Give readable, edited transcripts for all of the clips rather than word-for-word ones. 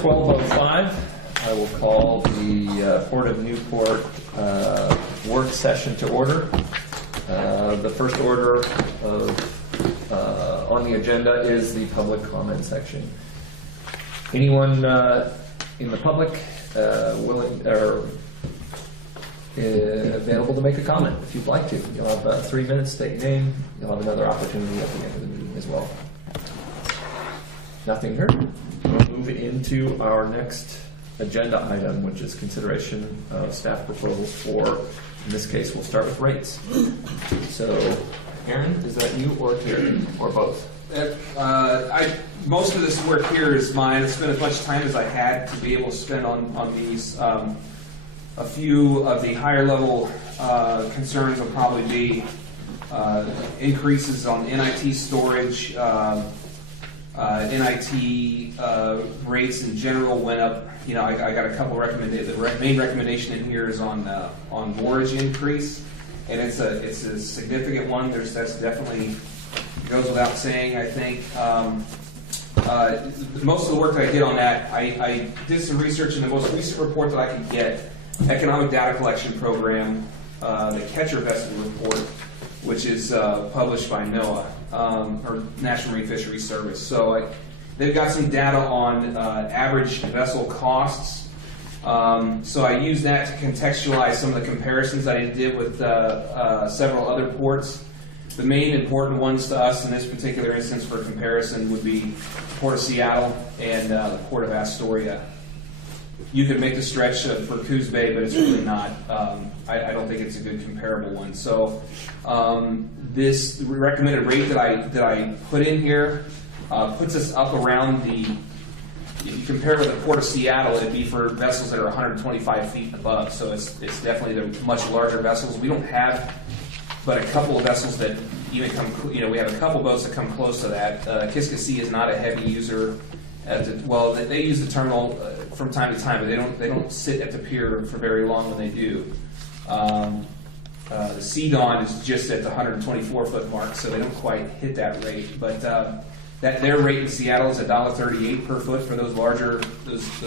12:05, I will call the Port of Newport work session to order. The first order on the agenda is the public comment section. Anyone in the public willing or available to make a comment if you'd like to? You'll have 3 minutes, state your name. You'll have another opportunity at the end of the meeting as well. Nothing here. We'll move into our next agenda item, which is consideration of staff proposals for, in this case, we'll start with rates. So, Aaron, is that you or Terry, or both? Most of this work here is mine. I spent as much time as I had to be able to spend on these. A few of the higher level concerns will probably be increases on NIT storage. NIT rates in general went up. You know, I got a couple recommended. The main recommendation in here is on mortgage increase, and it's a significant one. That's definitely goes without saying. I think most of the work that I did on that, I did some research in the most recent report that I could get, Economic Data Collection Program, the Catcher Vessel Report, which is published by NOAA, or National Marine Fisheries Service. So they've got some data on average vessel costs. So I used that to contextualize some of the comparisons that I did with several other ports. The main important ones to us in this particular instance for comparison would be the Port of Seattle and the Port of Astoria. You could make the stretch for Coos Bay, but it's really not. I don't think it's a good comparable one. So this recommended rate that I put in here puts us up around the. If you compare it with the Port of Seattle, it'd be for vessels that are 125 feet above. So it's definitely the much larger vessels. We don't have but a couple of vessels that even come. You know, we have a couple boats that come close to that. Kiskasee is not a heavy user. Well, they use the terminal from time to time, but they don't sit at the pier for very long when they do. The Sea Dawn is just at the 124-foot mark, so they don't quite hit that rate. But their rate in Seattle is $1.38 per foot for those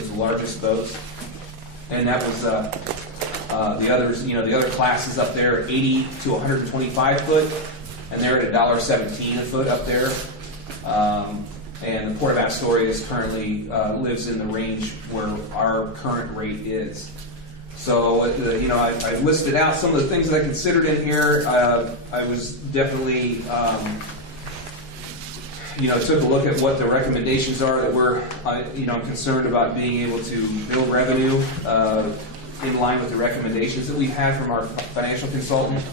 largest boats, and that was the others. You know, the other classes up there are 80 to 125 foot, and they're at $1.17 a foot up there. And the Port of Astoria is currently lives in the range where our current rate is. So, you know, I listed out some of the things that I considered in here. I was definitely, you know, took a look at what the recommendations are that we're, you know, I'm concerned about being able to build revenue in line with the recommendations that we've had from our financial consultant.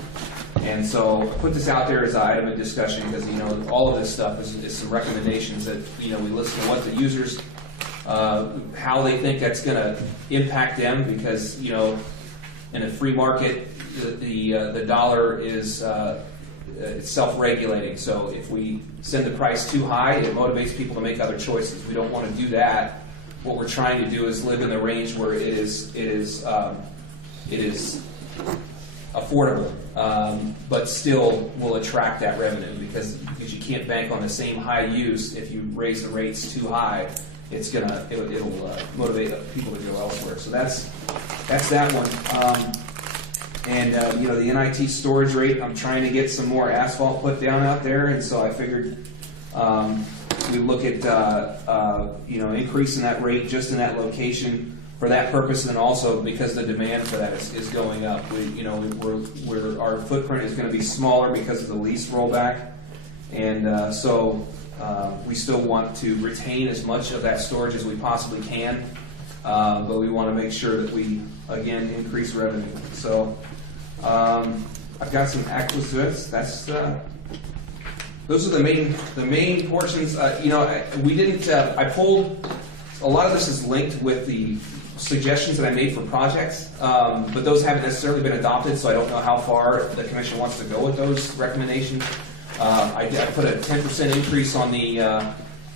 And so I put this out there as an item of discussion because, you know, all of this stuff is some recommendations that, you know, we listen to what the users, how they think that's going to impact them because, you know, in a free market, the dollar is it's self-regulating. So if we send the price too high, it motivates people to make other choices. We don't want to do that. What we're trying to do is live in the range where it is affordable, but still will attract that revenue because you can't bank on the same high use. If you raise the rates too high, it'll motivate people to go elsewhere. So that's that one. You know, the NIT storage rate, I'm trying to get some more asphalt put down out there, and so I figured we look at you know, increasing that rate just in that location for that purpose, and also because the demand for that is going up. Our footprint is going to be smaller because of the lease rollback, and so we still want to retain as much of that storage as we possibly can, but we want to make sure that we again increase revenue. So I've got some acquisitions. Those are the main portions. You know, we didn't. I pulled a lot of this is linked with the suggestions that I made for projects, but those haven't necessarily been adopted, so I don't know how far the Commission wants to go with those recommendations. I put a 10% increase on the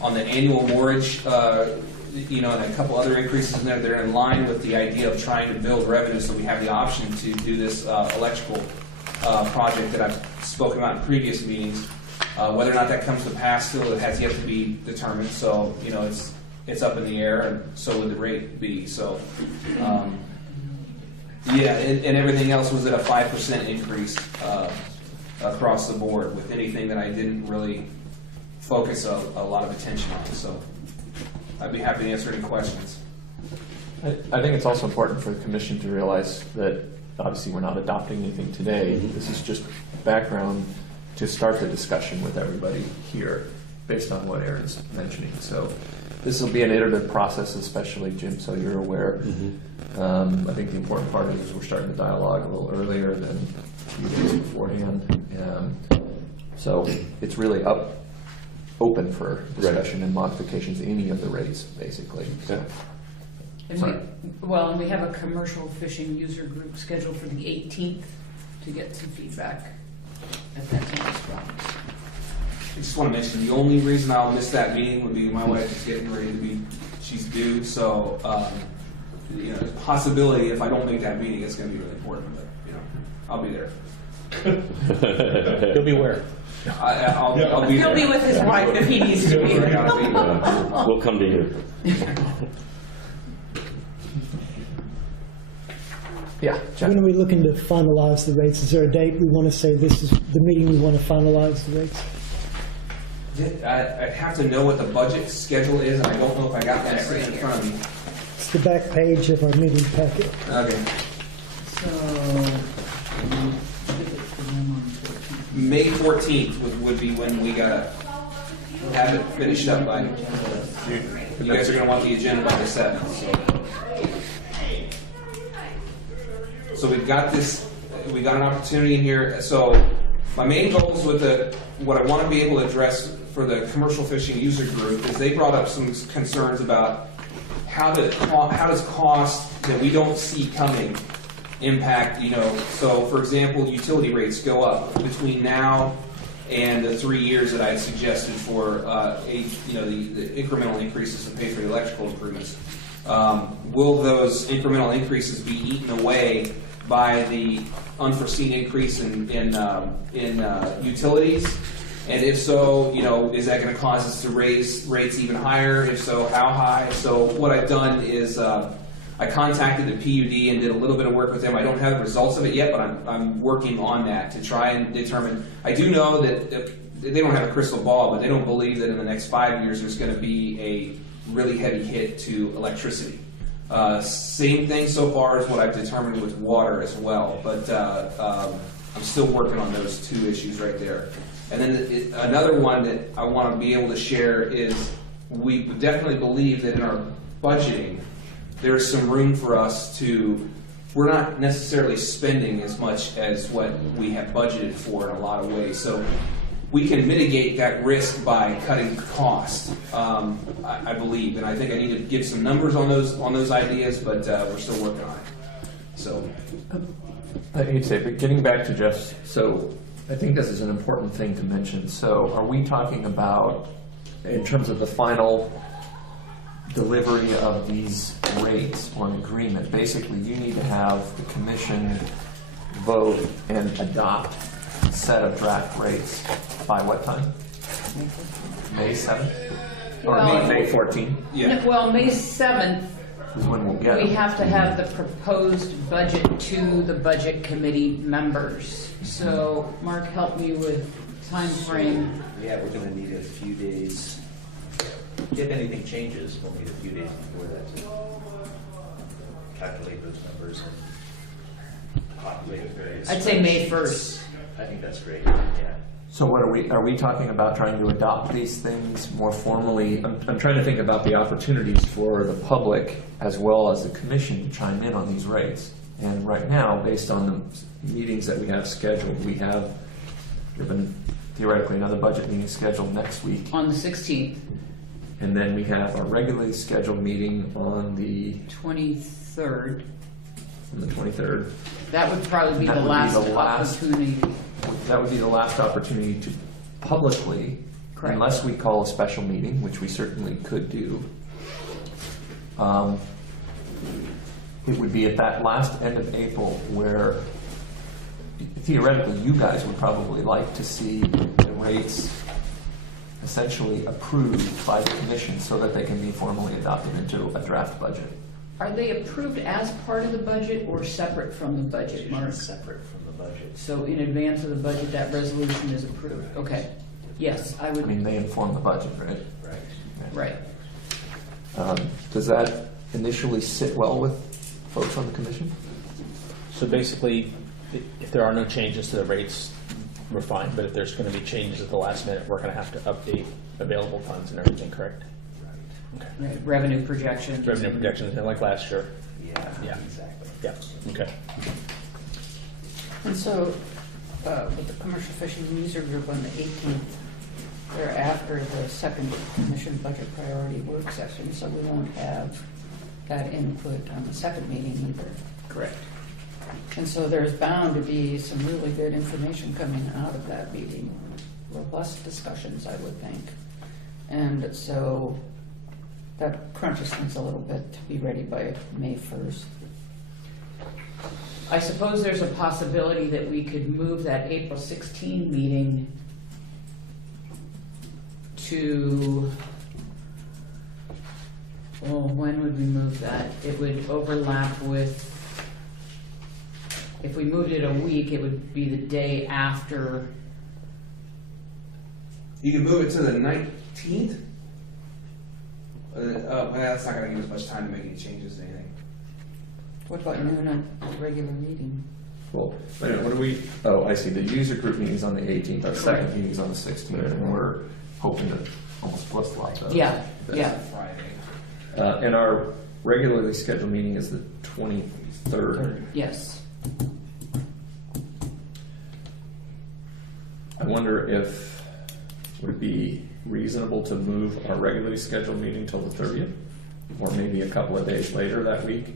annual mortgage, you know, and a couple other increases in there. They're in line with the idea of trying to build revenue, so we have the option to do this electrical project that I've spoken about in previous meetings. Whether or not that comes to pass still has yet to be determined. So, you know, it's up in the air, and so would the rate be. So, yeah, and everything else was at a 5% increase across the board, with anything that I didn't really focus a lot of attention on. So, I'd be happy to answer any questions. I think it's also important for the commission to realize that obviously we're not adopting anything today. This is just background to start the discussion with everybody here based on what Aaron's mentioning. So this will be an iterative process, especially Jim, so you're aware. I think the important part is we're starting the dialogue a little earlier than a few days beforehand. So it's really open for discussion and modifications, any of the rates, basically. So. And we have a commercial fishing user group scheduled for the 18th to get some feedback at that time as well. I just want to mention, the only reason I'll miss that meeting would be my wife is getting ready to be, she's due, so, there's a possibility if I don't make that meeting, it's going to be really important, but, I'll be there. He'll be where? I'll be He'll there. be with his wife if he needs to be. We'll come to you. Yeah, Jeff. When are we looking to finalize the rates? Is there a date we want to say this is the meeting we want to finalize the rates? I have to know what the budget schedule is, and I don't know if I got that sitting in front of me. It's the back page of our meeting packet. Okay. So, May 14th would be when we gotta have it finished up by. You guys are gonna want the agenda by the 7th, so we've got this, we got an opportunity in here. So my main goals with what I want to be able to address for the commercial fishing user group is they brought up some concerns about how does cost that we don't see coming impact, so for example, utility rates go up between now and the 3 years that I had suggested for the incremental increases to pay for the electrical improvements. Will those incremental increases be eaten away by the unforeseen increase in utilities? And if so, is that going to cause us to raise rates even higher? If so, how high? So what I've done is I contacted the PUD and did a little bit of work with them. I don't have the results of it yet, but I'm working on that to try and determine. I do know that they don't have a crystal ball, but they don't believe that in the next 5 years there's going to be a really heavy hit to electricity. Same thing so far as what I've determined with water as well, but I'm still working on those two issues right there. And then another one that I want to be able to share is we definitely believe that in our budgeting, there's some room for us we're not necessarily spending as much as what we have budgeted for in a lot of ways. So we can mitigate that risk by cutting costs, I believe. And I think I need to give some numbers on those ideas, but we're still working on it. So I hate to say it, but getting back to Jeff's, so I think this is an important thing to mention. So are we talking about, in terms of the final delivery of these rates or an agreement, basically you need to have the commission vote and adopt a set of draft rates by what time? May 7th? Or Well- May 14th yeah. Well, May 7th, is when we'll get we them. have to have the proposed budget to the budget committee members. So, Mark, help me with time frame. Yeah, we're gonna need a few days. If anything changes, we'll need a few days before that to calculate those numbers and populate the various. I'd say May 1st. I think that's great, yeah. So what are we talking about trying to adopt these things more formally? I'm trying to think about the opportunities for the public as well as the commission to chime in on these rates. And right now, based on the meetings that we have scheduled, we have given theoretically another budget meeting scheduled next week. On the 16th, And then we have our regularly scheduled meeting on the 23rd. 23rd. That would probably be That the would be last the last- opportunity. That would be the last opportunity to publicly, Correct. unless we call a special meeting, which we certainly could do. It would be at that last end of April where theoretically you guys would probably like to see the rates essentially approved by the commission so that they can be formally adopted into a draft budget. Are they approved as part of the budget or separate from the budget, Mark? Separate from the budget. So in advance of the budget, that resolution is approved? Okay. Yes, I I would, mean, they inform the budget, right? Right. right. Does that initially sit well with folks on the commission? So basically, if there are no changes to the rates, we're fine, but if there's going to be changes at the last minute, we're going to have to update available funds and everything, correct? Right. Revenue projections. Revenue projections, like last year. Yeah, Yeah. exactly. Yeah, okay. And so, with the commercial fishing user group on the 18th, they're after the second commission budget priority work session, so we won't have that input on the second meeting either. Correct. And so there's bound to be some really good information coming out of that meeting, robust discussions, I would think. And so that crunches things a little bit to be ready by May 1st. I suppose there's a possibility that we could move that April 16 meeting to, well, when would we move that? It would overlap with, if we moved it a week, it would be the day after. You can move it to the 19th? That's not gonna give us much time to make any changes to anything. What about noon on the regular meeting? Well, wait a minute, what do we, oh, I see, the user group meeting's on the 18th, our second Correct. meeting's on the 16th, and we're hoping to almost flip-flop those. Yeah, yeah. Friday. And our regularly scheduled meeting is the 23rd. Yes. I wonder if, would it be reasonable to move our regularly scheduled meeting till the 30th? Or maybe a couple of days later that week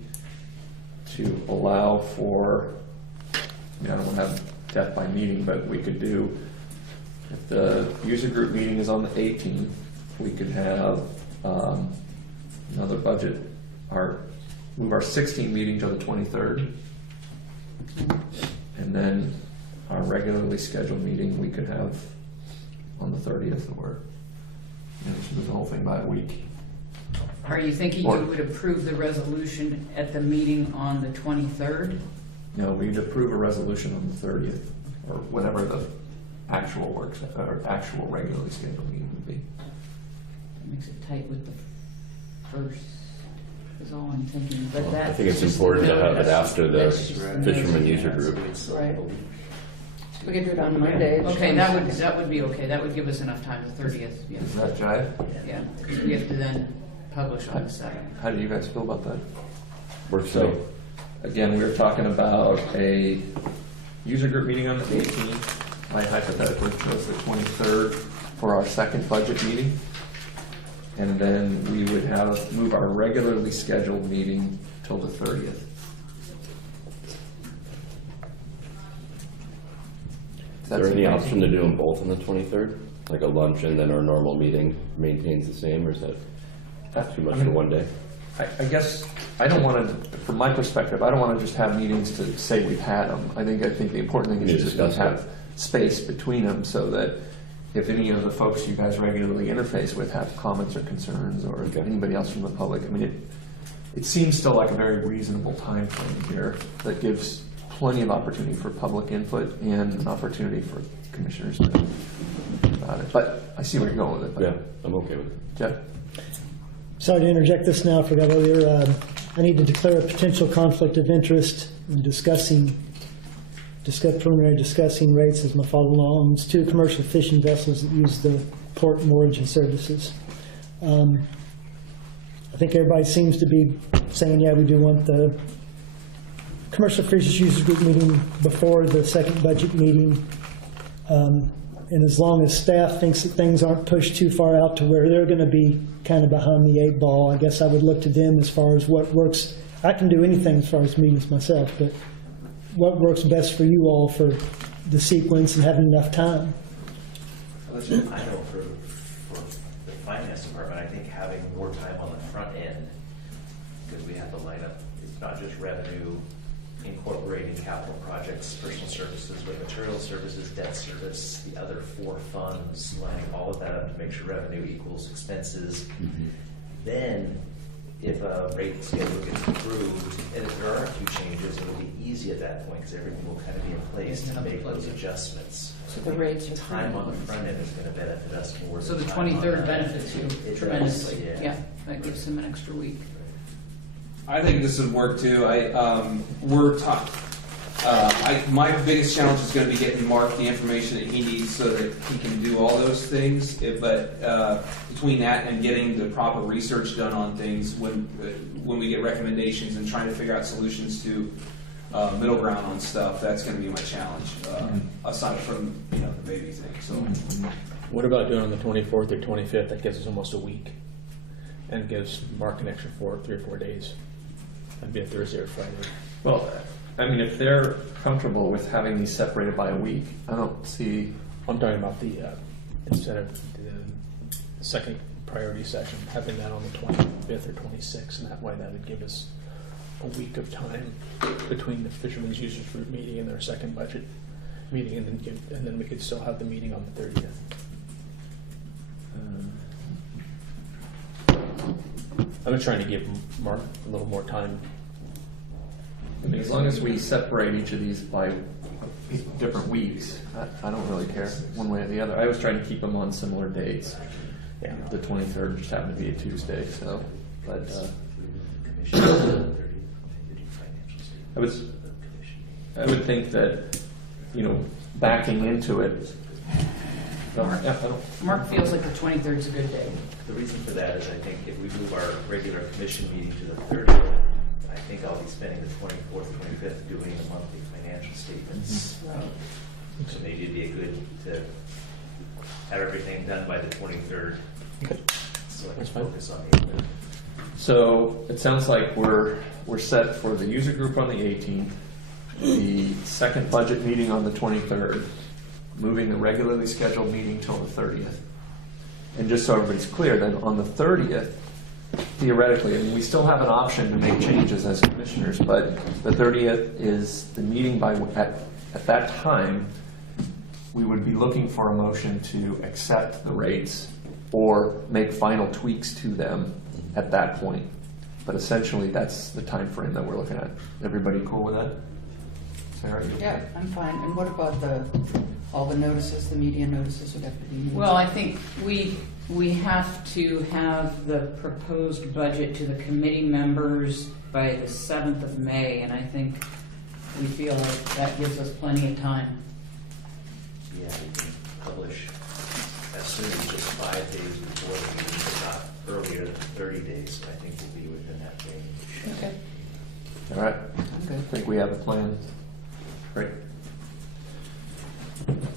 to allow for, I mean, I don't want to have death by meeting, but we could do, if the user group meeting is on the 18th, we could have another budget, move our 16th meeting to the 23rd. And then our regularly scheduled meeting we could have on the 30th, or just move the whole thing by a week. Are you thinking Or- you would approve the resolution at the meeting on the 23rd? No, we'd approve a resolution on the 30th, or whatever the actual works, or actual regularly scheduled meeting would be. Makes it tight with the first, is all I'm thinking, but Well, that. I think it's just important to the have it notice. after the That's just the fisherman notice. user group. Right. We could do it on Monday. Okay, that would be okay, that would give us enough time, the 30th, yeah, Is that jive? yeah, because we have to then publish on the 2nd. How do you guys feel about that? Works So, out. again, we were talking about a user group meeting on the 18th. I hypothetically chose the 23rd for our second budget meeting. And then we would move our regularly scheduled meeting till the 30th. Is there any option to do them both on the 23rd? Like a lunch and then our normal meeting maintains the same, or is that too much for one day? I guess, I don't want to, from my perspective, I don't want to just have meetings to say we've had them. I think the important thing You is just discuss to have space between them so that if any of the folks you guys regularly interface with have comments or concerns, or Okay. anybody else from the public, I mean, it seems still like a very reasonable time frame here that gives plenty of opportunity for public input and an opportunity for commissioners to think about it. But I see where you're going with it. but- Yeah, I'm okay with it. Jeff? Sorry to interject this now, I forgot earlier. I need to declare a potential conflict of interest in preliminary discussing rates as my father-in-law owns 2 commercial fishing vessels that use the port mooring services. I think everybody seems to be saying, yeah, we do want the commercial fishers users group meeting before the second budget meeting. And as long as staff thinks that things aren't pushed too far out to where they're going to be kind of behind the 8 ball, I guess I would look to them as far as what works. I can do anything as far as meetings myself, but what works best for you all for the sequence and having enough time? I know for the finance department, I think having more time on the front end, because we have to line up, it's not just revenue, incorporating capital projects, personal services, with material services, debt service, the other 4 funds, lining all of that up to make sure revenue equals expenses. Then, if a rate schedule gets approved, and if there are a few changes, it'll be easy at that point, because everything will kind of be in place to make those adjustments. So the rates are Time on the front end is going to benefit us more So than the time on 23rd that. benefits you It does, tremendously. yeah. Yeah, that gives them an extra week. I think this would work too. My biggest challenge is going to be getting Mark the information that he needs so that he can do all those things. But between that and getting the proper research done on things, when we get recommendations and trying to figure out solutions to middle ground on stuff, that's going to be my challenge. Aside from the baby thing. So What about doing on the 24th or 25th? That gives us almost a week, and gives Mark an extra 3 or 4 days. That'd be a Thursday or Friday. Well, I mean, if they're comfortable with having these separated by a week, I don't see. I'm talking about the, instead of the second priority session, having that on the 25th or 26th, and that way that would give us a week of time between the Fisherman's Users Group meeting and their second budget meeting, and then we could still have the meeting on the 30th. I'm just trying to give Mark a little more time. I mean, as long as we separate each of these by different weeks, I don't really care one way or the other. I was trying to keep them on similar dates. Yeah. The 23rd just happened to be a Tuesday, so, but I would think that, backing into it. Mark feels like the 23rd is a good day. The reason for that is I think if we move our regular commission meeting to the 30th, I think I'll be spending the 24th, 25th doing the monthly financial statements. So maybe it'd be good to have everything done by the 23rd. So I can That's fine. focus on the other. So it sounds like we're set for the user group on the 18th, the second budget meeting on the 23rd, moving the regularly scheduled meeting till the 30th. And just so everybody's clear, then on the 30th, theoretically, I mean, we still have an option to make changes as commissioners, but the 30th is the meeting at that time, we would be looking for a motion to accept the rates or make final tweaks to them at that point. But essentially, that's the time frame that we're looking at. Everybody cool with that? Sarah? you okay? Yeah, I'm fine. And what about all the notices, the media notices would have to be? Well, I think we have to have the proposed budget to the committee members by the 7th of May, and I think we feel like that gives us plenty of time. Yeah, we can publish as soon as just 5 days before the meeting, but not earlier than 30 days. I think we'll be within that range. Okay. All right. I think we have a plan. Great.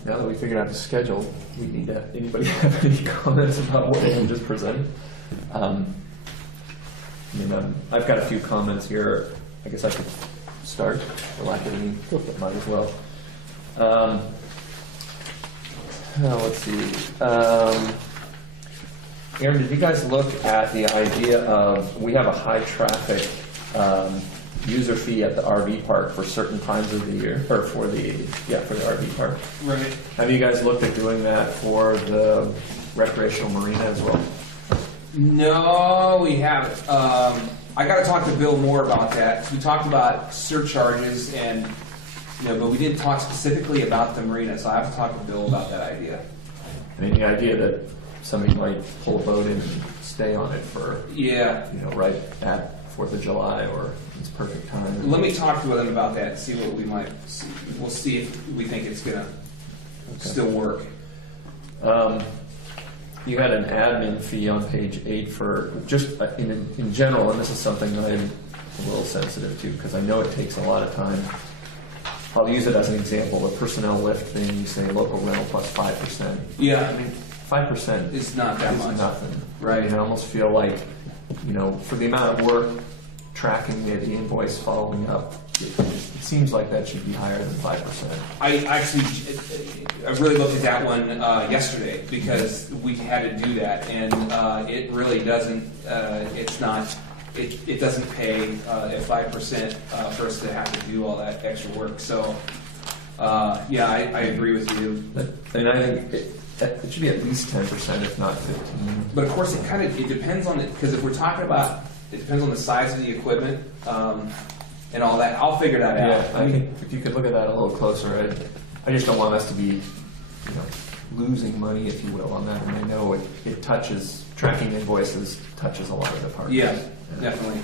Now that we figured out the schedule, we need to, anybody have any comments about what Ann just presented? I've got a few comments here. I guess I could start, for lack of any, might as well. Let's see. Aaron, did you guys look at the idea of, we have a high traffic user fee at the RV park for certain times of the year, or for the RV park. right. Have you guys looked at doing that for the recreational marina as well? No, we haven't. I got to talk to Bill more about that. We talked about surcharges and, but we didn't talk specifically about the marina, so I have to talk to Bill about that idea. And the idea that somebody might pull a boat in and stay on it for, Yeah. right at 4th of July or it's perfect time. Let me talk to them about that and see what we might see. We'll see if we think it's going to still work. You had an admin fee on page 8 for just in general, and this is something that I'm a little sensitive to because I know it takes a lot of time. I'll use it as an example. The personnel lift thing, you say local rental plus 5%. Yeah. I mean, 5% It's not that is much. nothing. Right. And I almost feel like, for the amount of work tracking the invoice, following up, it seems like that should be higher than 5%. I really looked at that one yesterday because we had to do that, and it really doesn't. It's not it doesn't pay at 5% for us to have to do all that extra work. So, yeah, I agree with you. And I think it should be at least 10%, if not 15. But of course, it depends on it, because if we're talking about, it depends on the size of the equipment and all that. I'll figure that out. Yeah, I think if you could look at that a little closer, I just don't want us to be, losing money, if you will, on that. And I know it touches, tracking invoices touches a lot of departments. Yeah, definitely.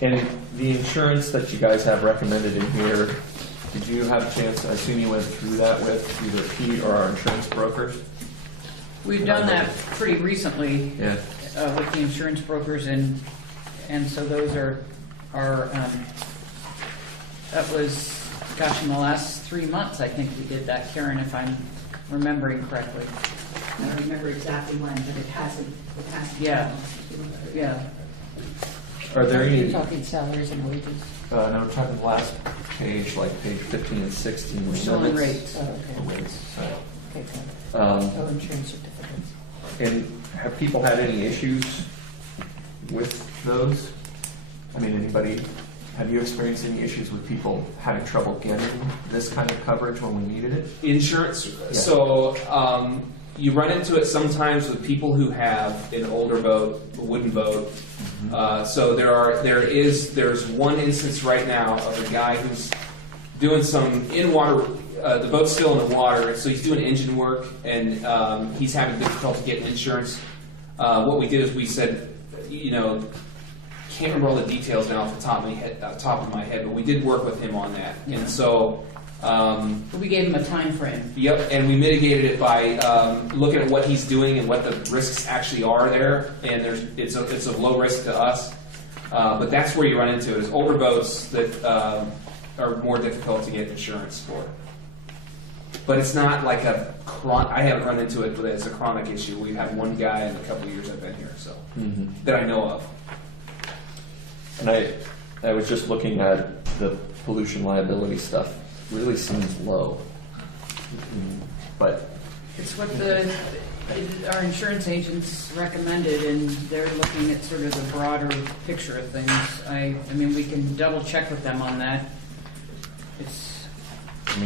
And the insurance that you guys have recommended in here, did you have a chance, I assume you went through that with either Pete or our insurance broker? We've done that pretty recently Yeah. with the insurance brokers, and so those are that was, gosh, in the last 3 months, I think we did that, Karen, if I'm remembering correctly. I don't remember exactly when, but it hasn't. Yeah. Yeah. Are there any, You're talking salaries and wages. no, I'm talking the last page, like page 15 and 16. We're still in limits. rates. Oh, okay. The rates, so. Okay, good. Um, Oh, insurance certificates. And have people had any issues with those? I mean, have you experienced any issues with people having trouble getting this kind of coverage when we needed it? Insurance. Yeah. So you run into it sometimes with people who have an older boat, a wooden boat. So there's one instance right now of a guy who's doing some in water. The boat's still in the water, so he's doing engine work, and he's having difficulty getting insurance. What we did is we said, can't remember all the details now off the top of my head, but we did work with him on that, and so. We gave him a time frame. Yep, and we mitigated it by looking at what he's doing and what the risks actually are there, and it's a low risk to us. But that's where you run into it, is older boats that are more difficult to get insurance for. But it's not like I haven't run into it, but it's a chronic issue. We've had one guy in a couple of years I've been here, so that I know of. And I was just looking at the pollution liability stuff. Really seems low. But It's what our insurance agents recommended, and they're looking at sort of the broader picture of things. I mean, we can double check with them on that.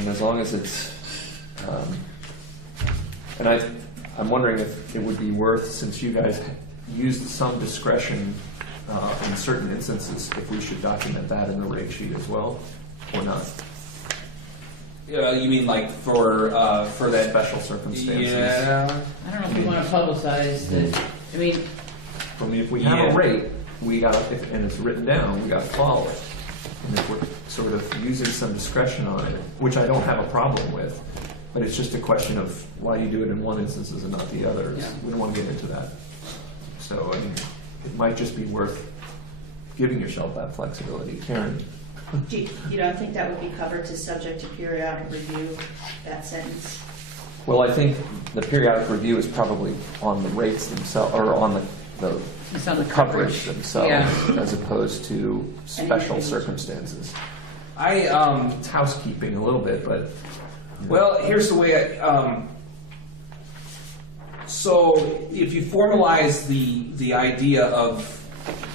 as long as it's, and I'm wondering if it would be worth, since you guys used some discretion in certain instances, if we should document that in the rate sheet as well, or not? You mean like for that? Special circumstances. Yeah. I don't know if we want to publicize that. I mean, If we have a rate, and it's written down, we got to follow it. And if we're sort of using some discretion on it, which I don't have a problem with, but it's just a question of why you do it in one instance and not the others. Yeah. We don't want to get into that. So, it might just be worth giving yourself that flexibility. Karen? You don't think that would be covered to subject to periodic review, that sentence? Well, I think the periodic review is probably on the rates themselves, or on the it's on the coverage coverage. themselves, Yeah. as opposed to special circumstances. I It's housekeeping a little bit, but Well, here's the way so if you formalize the idea of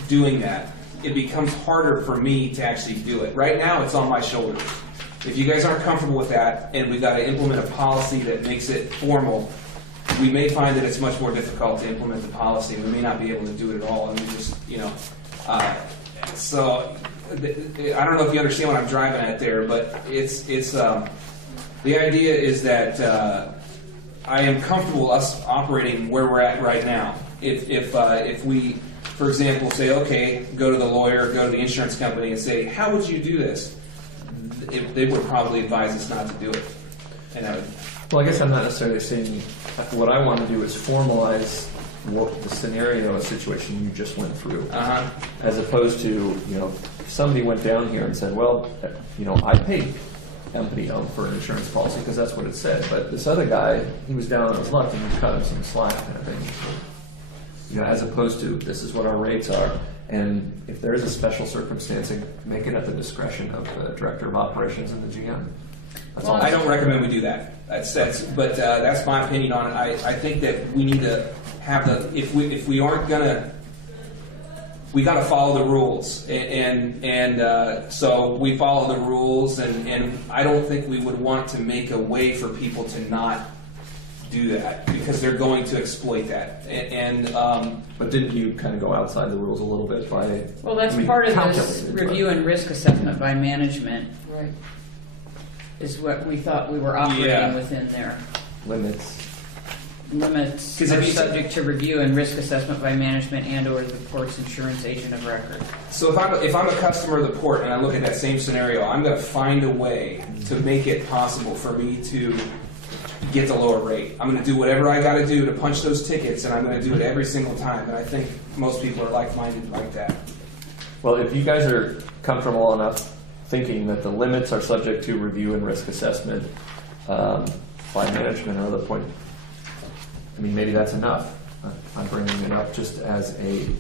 doing that, it becomes harder for me to actually do it. Right now, it's on my shoulders. If you guys aren't comfortable with that, and we've got to implement a policy that makes it formal, we may find that it's much more difficult to implement the policy. We may not be able to do it at all, and we just, so I don't know if you understand what I'm driving at there, but it's the idea is that I am comfortable us operating where we're at right now. If we, for example, say, okay, go to the lawyer, go to the insurance company and say, how would you do this? They would probably advise us not to do it. And I would, well, I guess I'm not necessarily saying, what I want to do is formalize the scenario, a situation you just went through, as opposed to, if somebody went down here and said, well, I paid Empathy Home for an insurance policy because that's what it said, but this other guy, he was down on his luck and we cut him some slack kind of thing. As opposed to, this is what our rates are, and if there is a special circumstance, make it at the discretion of the director of operations and the GM. That's all. I don't recommend we do that. That's my opinion on it. I think that we need to have if we aren't gonna we got to follow the rules, so we follow the rules, and I don't think we would want to make a way for people to not do that because they're going to exploit that. But didn't you kind of go outside the rules a little bit by? Well, that's I mean, part of this calculated, but- review and risk assessment by management, Right. is what we thought we were operating Yeah. within there. Limits. Limits 'Cause are if you- subject to review and risk assessment by management and/or the port's insurance agent of record. So if I'm a customer of the port and I look at that same scenario, I'm going to find a way to make it possible for me to get the lower rate. I'm going to do whatever I got to do to punch those tickets, and I'm going to do it every single time. And I think most people are like-minded like that. Well, if you guys are comfortable enough thinking that the limits are subject to review and risk assessment by management or other point, I mean, maybe that's enough. I'm bringing it up just as I'm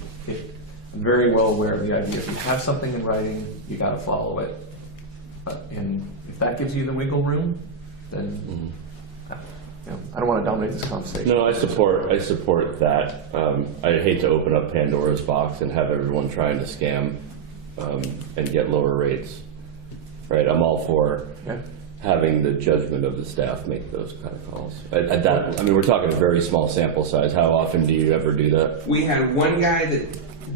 very well aware of the idea. If you have something in writing, you got to follow it. And if that gives you the wiggle room, then I don't want to dominate this conversation. No, I support that. I hate to open up Pandora's box and have everyone trying to scam and get lower rates. Right, I'm all for Yeah. having the judgment of the staff make those kind of calls. At that, I mean, we're talking a very small sample size. How often do you ever do that? We had one guy that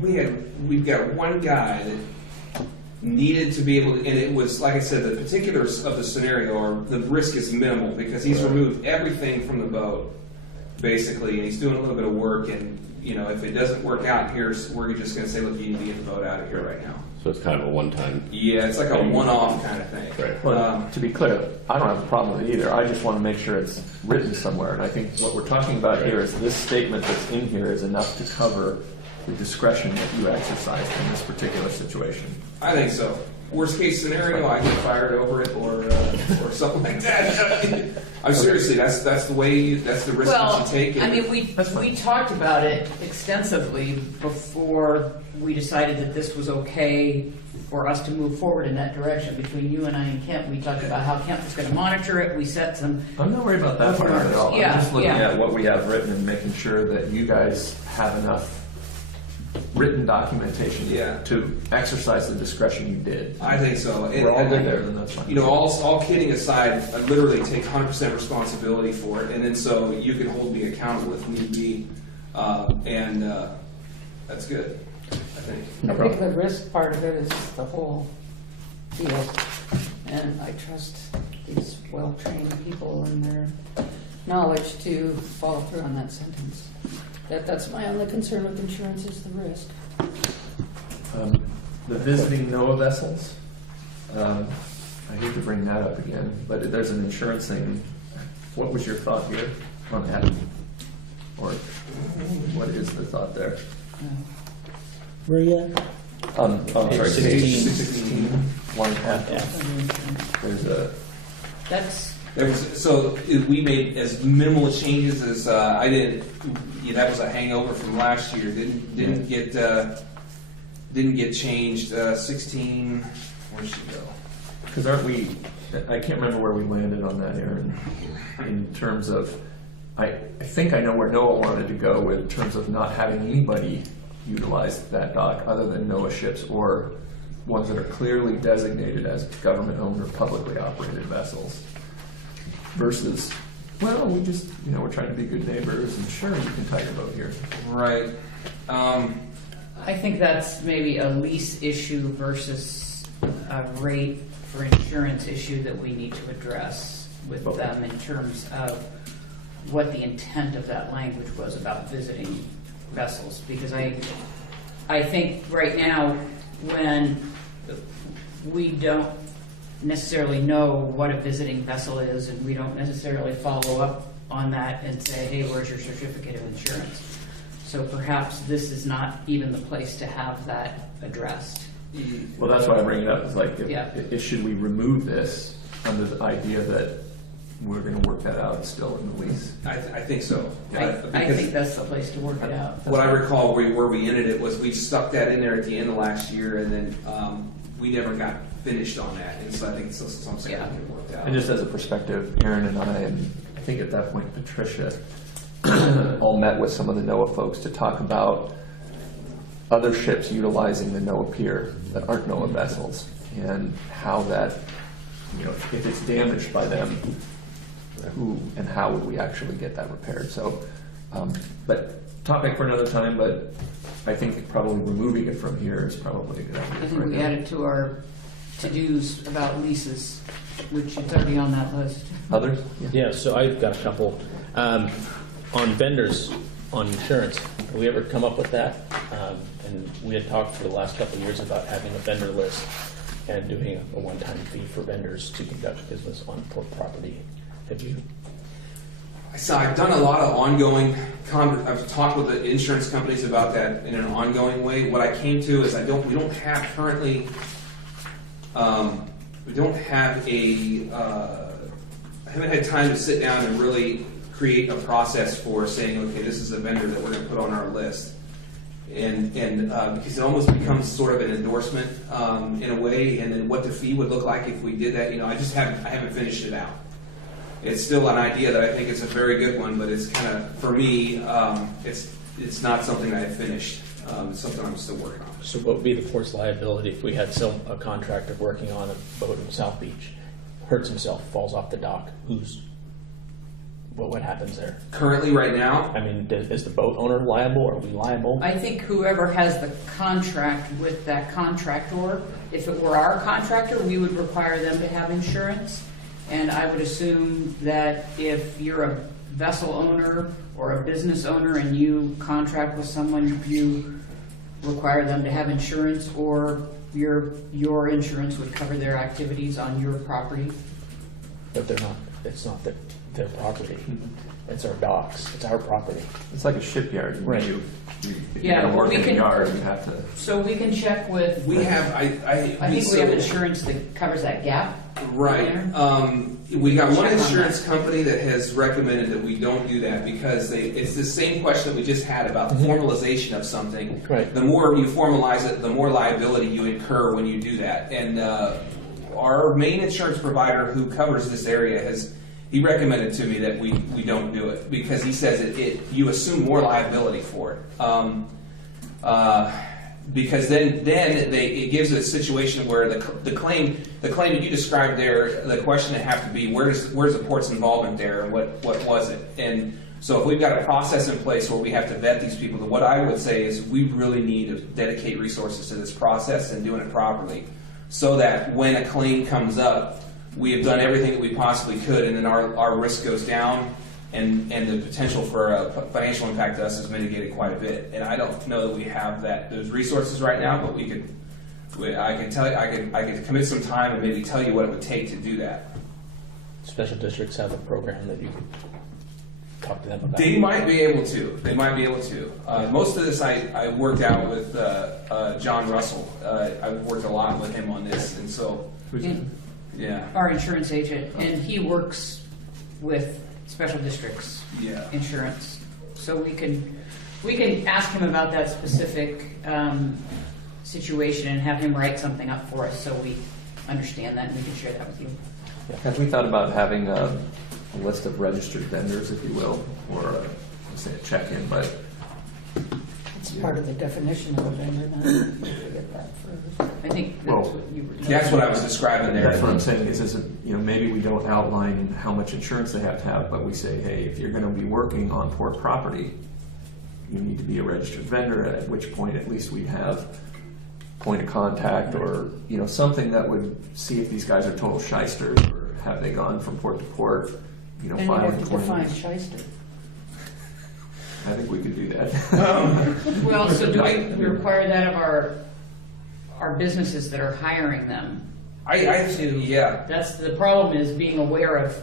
we've got one guy that needed to be able to, and it was, like I said, the particulars of the scenario are, the risk is minimal because he's removed everything from the boat, basically, and he's doing a little bit of work, and, if it doesn't work out, we're just going to say, look, you need to get the boat out of here right now. So it's kind of a one-time. Yeah, it's like a one-off kind of thing. Right. Well, to be clear, I don't have a problem with it either. I just want to make sure it's written somewhere. And I think what we're talking about here is this statement that's in here is enough to cover the discretion that you exercised in this particular situation. I think so. Worst case scenario, I get fired over it, or something like that. I'm seriously, that's the way, that's the risk that you take. I mean, we talked about it extensively before we decided that this was okay for us to move forward in that direction. Between you and I and Kent, we talked about how Kent was going to monitor it. We set some. I'm not worried about that part of it at all. Yeah, I'm just looking yeah. at what we have written and making sure that you guys have enough written documentation Yeah. to exercise the discretion you did. I think so. We're all good there, then that's fine. All kidding aside, I literally take 100% responsibility for it, and then so you can hold me accountable if need be, and that's good, I think. I think the risk part of it is the whole deal. And I trust these well-trained people and their knowledge to follow through on that sentence. That's my only concern with insurance is the risk. The visiting NOAA vessels, I hate to bring that up again, but there's an insurance thing. What was your thought here on that? Or what is the thought there? Where you at? Sorry, 16. 1.5. There's a, We made as minimal changes as I did. That was a hangover from last year. Didn't get changed. 16. Where'd she go? because aren't we, I can't remember where we landed on that, Aaron, in terms of, I think I know where NOAA wanted to go in terms of not having anybody utilize that dock other than NOAA ships or ones that are clearly designated as government-owned or publicly operated vessels. Versus, well, we just, we're trying to be good neighbors and sure, you can tie your boat here. Right. I think that's maybe a lease issue versus a rate for insurance issue that we need to address with them in terms of what the intent of that language was about visiting vessels. Because I think right now, when we don't necessarily know what a visiting vessel is, and we don't necessarily follow up on that and say, hey, where's your certificate of insurance? So perhaps this is not even the place to have that addressed. Well, that's why I bring it up, is like, Yeah. should we remove this under the idea that we're going to work that out still in the lease? I think so. I Because think that's the place to work it out. what I recall where we ended it was we stuck that in there at the end of last year, and then we never got finished on that. And so I think it's something that we worked out. And just as a perspective, Aaron and I think at that point Patricia, all met with some of the NOAA folks to talk about other ships utilizing the NOAA pier that aren't NOAA vessels, and how that, if it's damaged by them, who and how would we actually get that repaired? So, but topic for another time, but I think probably removing it from here is probably a good idea. I think we add it to our to-dos about leases, which is already on that list. Others? Yeah, so I've got a couple. On vendors, on insurance, have we ever come up with that? And we had talked for the last couple of years about having a vendor list and doing a one-time fee for vendors to conduct business on port property. Have you? So I've done a lot of ongoing, I've talked with the insurance companies about that in an ongoing way. What I came to is we don't have currently, we don't have I haven't had time to sit down and really create a process for saying, okay, this is a vendor that we're going to put on our list. And because it almost becomes sort of an endorsement in a way, and then what the fee would look like if we did that, I haven't finished it out. It's still an idea that I think is a very good one, but it's kind of, for me, it's not something I have finished. It's something I'm still working on. So what would be the port's liability if we had a contractor working on a boat in South Beach, hurts himself, falls off the dock? What happens there? Currently, right now, I mean, is the boat owner liable? Are we liable? I think whoever has the contract with that contractor, if it were our contractor, we would require them to have insurance. And I would assume that if you're a vessel owner or a business owner and you contract with someone, you require them to have insurance, or your insurance would cover their activities on your property. But they're not. It's not their property. It's our docks. It's our property. It's like a shipyard. Right. If Yeah, you're going to work we in can- a yard, you have to. So we can check with, we have, I think we have insurance that covers that gap. Right. There. We got one Check on insurance that. company that has recommended that we don't do that because it's the same question that we just had about the formalization of something. Right. The more you formalize it, the more liability you incur when you do that. And our main insurance provider who covers this area he recommended to me that we don't do it because he says you assume more liability for it. Because then it gives a situation where the claim that you described there, the question would have to be where's the port's involvement there and what was it? And so if we've got a process in place where we have to vet these people, then what I would say is we really need to dedicate resources to this process and doing it properly, so that when a claim comes up, we have done everything that we possibly could, and then our risk goes down. And the potential for a financial impact to us is mitigated quite a bit. And I don't know that we have those resources right now, but I could commit some time and maybe tell you what it would take to do that. Special districts have a program that you could talk to them about. They might be able to. Most of this I worked out with John Russell. I've worked a lot with him on this, and so yeah. Our insurance agent, and he works with special districts Yeah. insurance. So we can ask him about that specific situation and have him write something up for us so we understand that and we can share that with you. Have we thought about having a list of registered vendors, if you will, or let's say a check-in, but It's part of the definition of a vendor, not to get that first. I think that's Well, what you were. That's what I was describing there. that's what I'm saying is maybe we don't outline how much insurance they have to have, but we say, hey, if you're going to be working on port property, you need to be a registered vendor, at which point at least we have point of contact or, something that would see if these guys are total shysters or have they gone from port to port, And you filing have to define claims. shyster. I think we could do that. Well, so do we require that of our businesses that are hiring them? Yeah. That's the problem, is being aware of,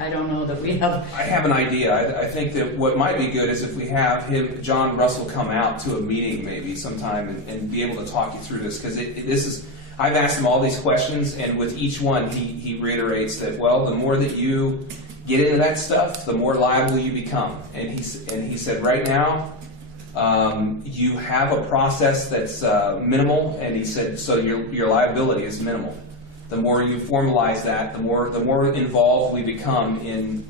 I don't know that we have. I have an idea. I think that what might be good is if we have John Russell, come out to a meeting maybe sometime and be able to talk you through this, because I've asked him all these questions, and with each one he reiterates that, well, the more that you get into that stuff, the more liable you become. And he said right now you have a process that's minimal, and he said so your liability is minimal. The more you formalize that, the more involved we become in,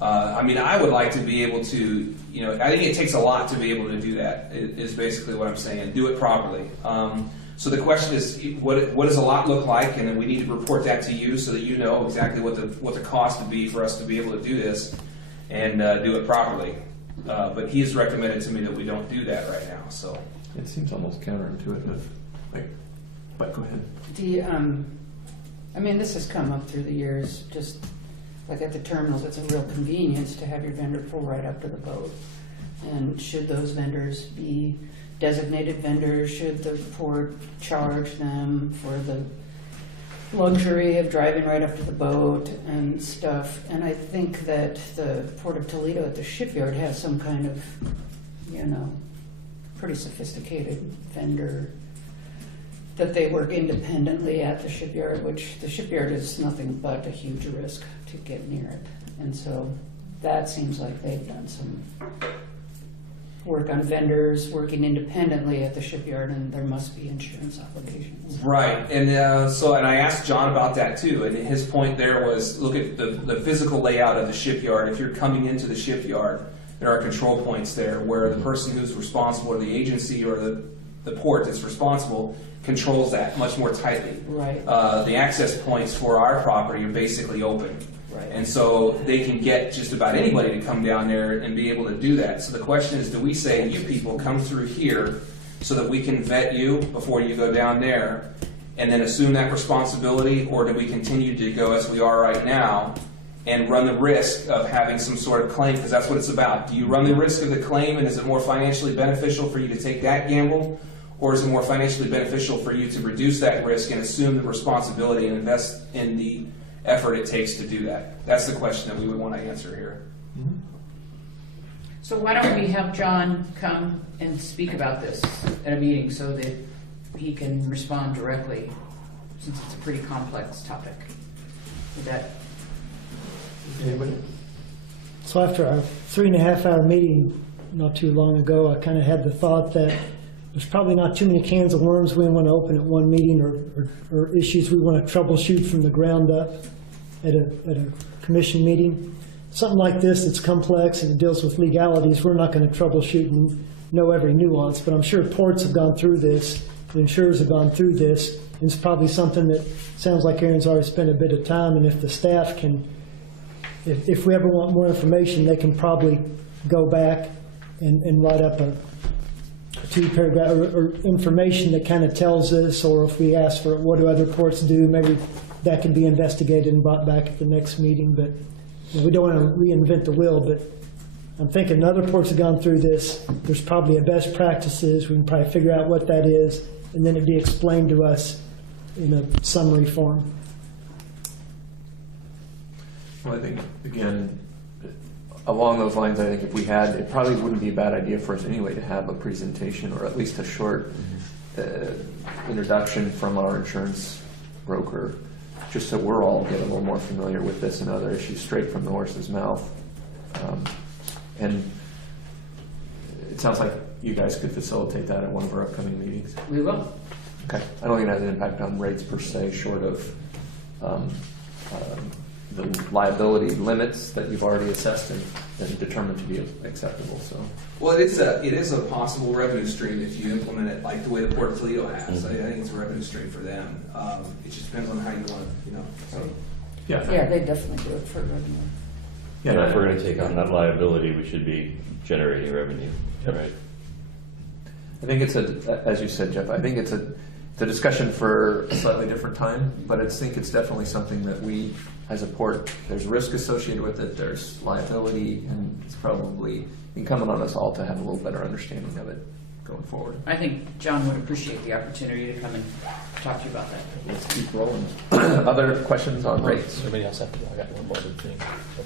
I would like to be able to, I think it takes a lot to be able to do that, is basically what I'm saying. Do it properly. So the question is, what does a lot look like? And then we need to report that to you so that you know exactly what the cost would be for us to be able to do this and do it properly. But he has recommended to me that we don't do that right now. So It seems almost counterintuitive. But go ahead. This has come up through the years, just like at the terminals, it's a real convenience to have your vendor pull right up to the boat. And should those vendors be designated vendors? Should the port charge them for the luxury of driving right up to the boat and stuff? And I think that the Port of Toledo at the shipyard has some kind of, pretty sophisticated vendor that they work independently at the shipyard, which the shipyard is nothing but a huge risk to get near it. And so that seems like they've done some work on vendors working independently at the shipyard, and there must be insurance obligations. right, and I asked John about that too, and his point there was, look at the physical layout of the shipyard. If you're coming into the shipyard, there are control points there where the person who's responsible, or the agency or the port that's responsible, controls that much more tightly. Right. The access points for our property are basically open. Right. And so they can get just about anybody to come down there and be able to do that. So the question is, do we say, you people come through here so that we can vet you before you go down there and then assume that responsibility, or do we continue to go as we are right now and run the risk of having some sort of claim? Because that's what it's about. Do you run the risk of the claim, and is it more financially beneficial for you to take that gamble? Or is it more financially beneficial for you to reduce that risk and assume the responsibility and invest in the effort it takes to do that? That's the question that we would want to answer here. So why don't we have John come and speak about this at a meeting so that he can respond directly, since it's a pretty complex topic. Would that? Anybody? So after our 3.5-hour meeting not too long ago, I kind of had the thought that there's probably not too many cans of worms we want to open at one meeting, or issues we want to troubleshoot from the ground up at a commission meeting. Something like this that's complex and it deals with legalities, we're not going to troubleshoot and know every nuance, but I'm sure ports have gone through this, the insurers have gone through this, and it's probably something that sounds like Aaron's already spent a bit of time, and if the staff can, if we ever want more information, they can probably go back and write up a 2-paragraph or information that kind of tells us, or if we ask for what do other ports do, maybe that can be investigated and brought back at the next meeting. But we don't want to reinvent the wheel, but I'm thinking other ports have gone through this. There's probably a best practices. We can probably figure out what that is, and then it'd be explained to us in a summary form. Well, I think, again, along those lines, I think if we had, it probably wouldn't be a bad idea for us anyway to have a presentation, or at least a short introduction from our insurance broker, just so we're all getting a little more familiar with this and other issues straight from the horse's mouth. And it sounds like you guys could facilitate that at one of our upcoming meetings. We will. Okay. I don't think it has an impact on rates per se, short of the liability limits that you've already assessed and determined to be acceptable. So, Well, it is a possible revenue stream if you implement it like the way the Port of Toledo has. I think it's a revenue stream for them. It just depends on how you want it, So. yeah. Yeah, they definitely do it for revenue. And if we're going to take on that liability, we should be generating revenue, right? I think it's as you said, Jeff, I think it's a discussion for a slightly different time, but I think it's definitely something that we, as a port, there's risk associated with it, there's liability, and it's probably incumbent on us all to have a little better understanding of it going forward. I think John would appreciate the opportunity to come and talk to you about that. Let's keep rolling. Other questions on rates? Everybody else have to go. I got one more thing.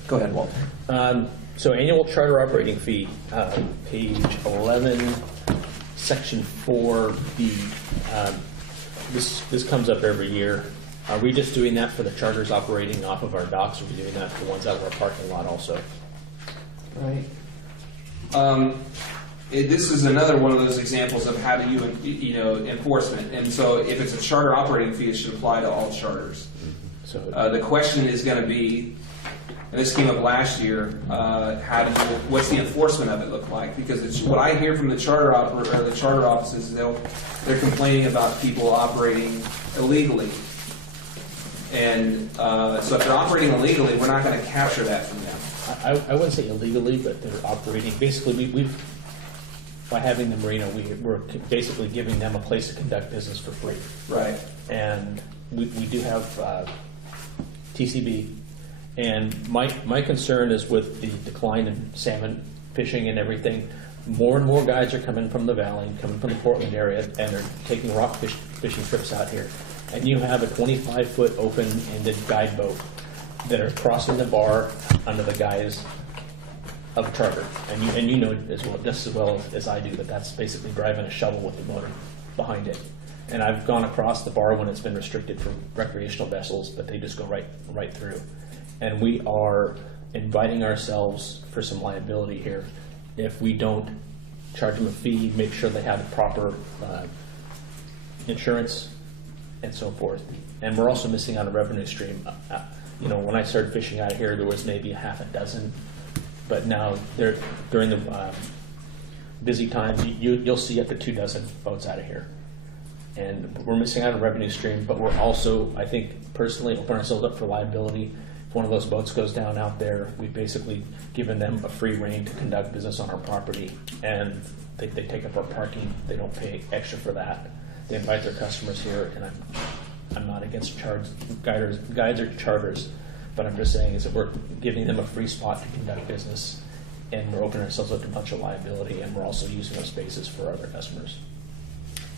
Go ahead, Walter. So annual charter operating fee, page 11, section 4B. This comes up every year. Are we just doing that for the charters operating off of our docks, or are we doing that for the ones out of our parking lot also? Right. This is another one of those examples of how do you enforcement. And so if it's a charter operating fee, it should apply to all charters. So The question is going to be, and this came up last year, what's the enforcement of it look like? Because it's, what I hear from the charter offices, they're complaining about people operating illegally. And so if they're operating illegally, we're not going to capture that from them. I wouldn't say illegally, but they're operating, basically, we've, by having the marina, we're basically giving them a place to conduct business for free. Right. And we do have TCB, and my concern is with the decline in salmon fishing and everything. More and more guys are coming from the valley, coming from the Portland area, and they're taking rock fishing trips out here. And you have a 25-foot open-ended guide boat that are crossing the bar under the guise of a charter. And you know as well, just as well as I do, that that's basically driving a shovel with a motor behind it. And I've gone across the bar when it's been restricted for recreational vessels, but they just go right through. And we are inviting ourselves for some liability here if we don't charge them a fee, make sure they have the proper insurance, and so forth. And we're also missing out a revenue stream. You know, when I started fishing out of here, there was maybe a half a dozen, but now during the busy times, you'll see up to 24 boats out of here. And we're missing out on a revenue stream, but we're also, I think, personally opening ourselves up for liability. If one of those boats goes down out there, we've basically given them a free rein to conduct business on our property, and they take up our parking. They don't pay extra for that. They invite their customers here, and I'm not against guides or charters, but I'm just saying is that we're giving them a free spot to conduct business, and we're opening ourselves up to a bunch of liability, and we're also using those spaces for other customers.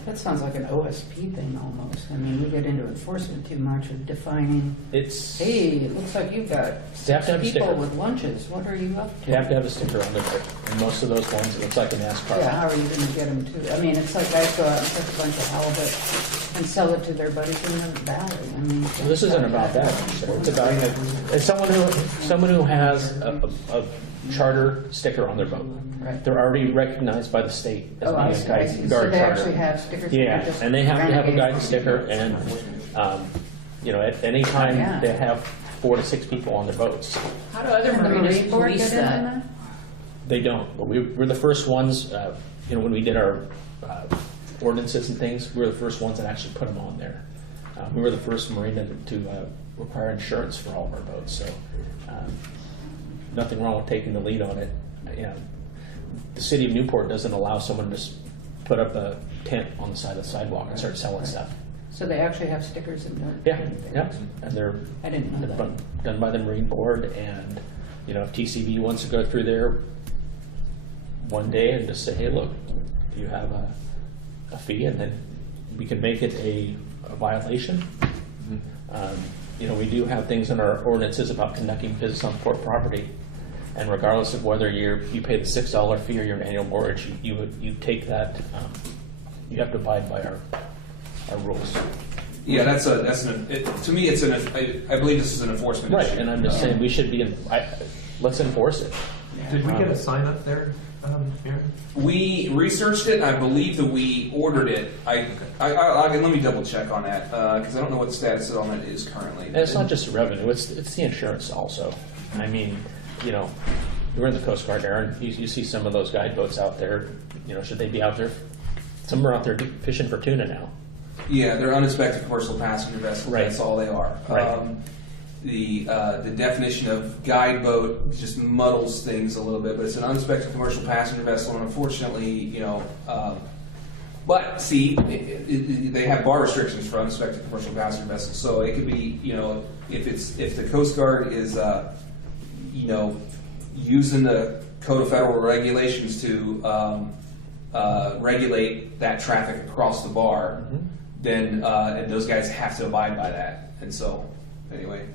That sounds like an OSP thing almost. I mean, we get into enforcement too much of defining, It's hey, it looks like you've got They have to have a people sticker. with lunches. What are you up to? You have to have a sticker on the boat, and most of those ones, it looks like a NASCAR. Yeah, how are you gonna get them to? I mean, it's like guys go out and catch a bunch of halibut and sell it to their buddies in the valley. I mean. Well, this isn't about that. It's about it's someone who has a charter sticker on their boat. Right. They're already recognized by the state as Oh, I being see, a I guide see. So guard they actually charter. have stickers? Yeah, just and they have to have a renegade? guide sticker, and you know, at any time Yeah. they have 4 to 6 people on their boats. How do other Can the marinas Marine Board police get in on that? that? They don't, but we're the first ones. You know, when we did our ordinances and things, we were the first ones that actually put them on there. We were the first marina to require insurance for all of our boats, so nothing wrong with taking the lead on it. You know, the city of Newport doesn't allow someone to just put up a tent on the side of the sidewalk and start selling stuff. So they actually have stickers in there? Yeah, and they're I didn't know that. done by the Marine Board, and you know, if TCB wants to go through there one day and just say, hey, look, you have a fee, and then we can make it a violation. You know, we do have things in our ordinances about conducting business on port property, and regardless of whether you pay the $6 fee or your annual mortgage, you take that. You have to abide by our rules. Yeah, to me, I believe this is an enforcement Right, issue. and I'm just saying we should be. Let's enforce it. Did we get a sign up there, Aaron? We researched it, and I believe that we ordered it. Let me double check on that, because I don't know what the status on it is currently. And it's not just the revenue; it's the insurance also. I mean, you know, you're in the Coast Guard, Aaron. You see some of those guide boats out there. You know, should they be out there? Some are out there fishing for tuna now. Yeah, they're uninspected commercial passenger vessels. Right. That's all they are. Right. The definition of guide boat just muddles things a little bit, but it's an uninspected commercial passenger vessel, and unfortunately, you know, but see, they have bar restrictions for uninspected commercial passenger vessels, so it could be, you know, if the Coast Guard is, you know, using the Code of Federal Regulations to regulate that traffic across the bar, then and those guys have to abide by that, and so anyway.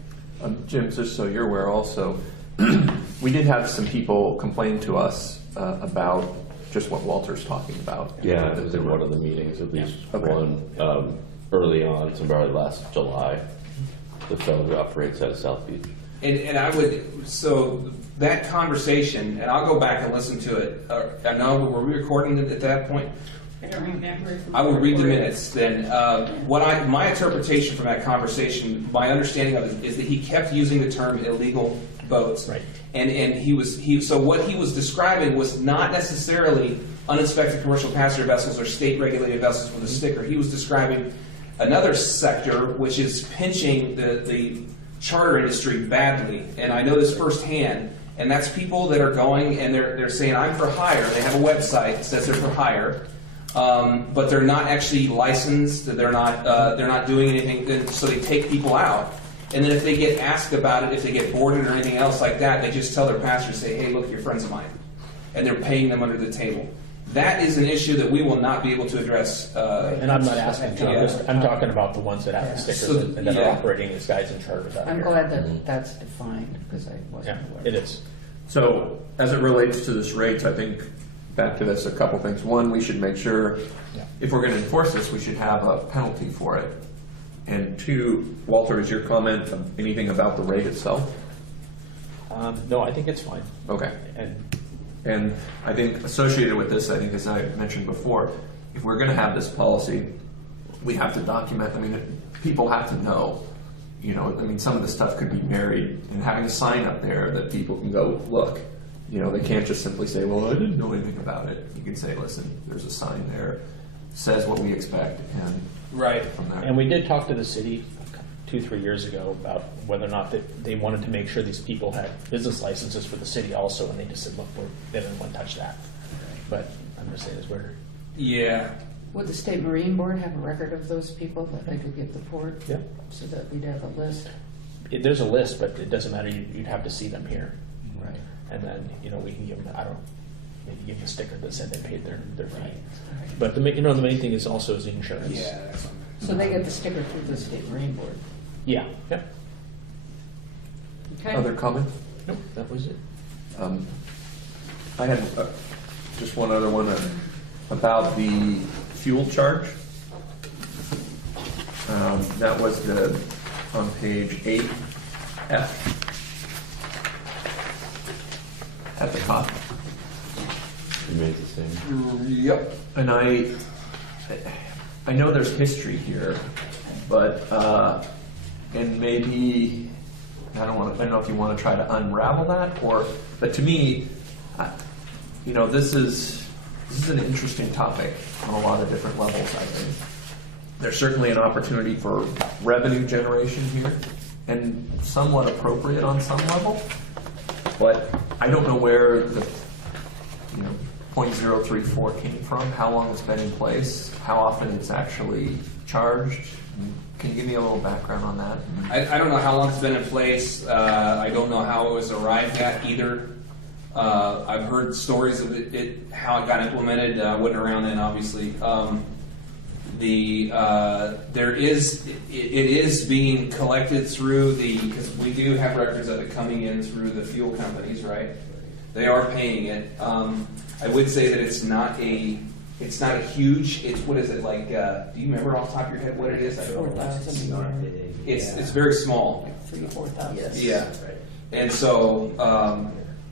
Jim, just so you're aware also, we did have some people complain to us about just what Walter's talking about. Yeah, it was in one of the meetings, at least Okay. one, early on, somewhere last July, the fellow who operates out of South Beach. And I would, so that conversation, and I'll go back and listen to it. I know, were we recording it at that point? I don't remember. I will read the minutes then. My interpretation from that conversation, my understanding of it is that he kept using the term illegal boats. Right. And so what he was describing was not necessarily uninspected commercial passenger vessels or state regulated vessels with a sticker. He was describing another sector which is pinching the charter industry badly. And I know this firsthand. And that's people that are going and they're saying, I'm for hire. They have a website that says they're for hire. But they're not actually licensed. They're not doing anything. So they take people out. And then if they get asked about it, if they get boarded or anything else like that, they just tell their passengers, say, hey, look, you're friends of mine. And they're paying them under the table. That is an issue that we will not be able to address. And I'm not asking, Yeah. I'm talking about the ones that have the stickers So, and that yeah. are operating as guides and charters out I'm here. glad that that's defined, because I wasn't Yeah, aware. it is. So as it relates to this rates, I think back to this, a couple things. One, we should make sure Yeah. if we're going to enforce this, we should have a penalty for it. And two, Walter, is your comment anything about the rate itself? No, I think it's fine. Okay. And I think associated with this, I think as I mentioned before, if we're going to have this policy, we have to document. I mean, people have to know. You know, I mean, some of the stuff could be buried, and having a sign up there that people can go look. You know, they can't just simply say, "Well, I didn't know anything about it." You can say, "Listen, there's a sign there, says what we expect," and Right. from there. And we did talk to the city 2-3 years ago about whether or not that they wanted to make sure these people had business licenses for the city also, and they just said, look, they didn't want to touch that. But I'm just saying, is where, Yeah. Would the state marine board have a record of those people that they could get the port? yeah, So that we'd have a list? there's a list, but it doesn't matter. You'd have to see them here, Right. and then we can give them, I don't know, maybe give them a sticker that said they paid their fee. But the main thing is also is the insurance. Yeah. That's So they get the sticker through the state marine board? Yeah. Yeah. Okay. Other comments? Nope, that was it. I had just one other one about the fuel charge. That was on page 8F at the top. Remains the same. Yep. And I know there's history here, but and maybe I don't know if you want to try to unravel that, but to me, this is an interesting topic on a lot of different levels. I think there's certainly an opportunity for revenue generation here, and somewhat appropriate on some level, but I don't know where the 0.034 came from, how long it's been in place, how often it's actually charged. Can you give me a little background on that? I don't know how long it's been in place. I don't know how it was arrived at either. I've heard stories of how it got implemented. I wasn't around then, obviously. It is being collected through because we do have records of it coming in through the fuel companies, right? They are paying it. I would say that it's not a huge. What is it like? Do you remember off the top of your head what it is? I don't know. 4,000 a Not year. big. It's very small. 3,000 to 4,000. Yes. Yeah. Right. And so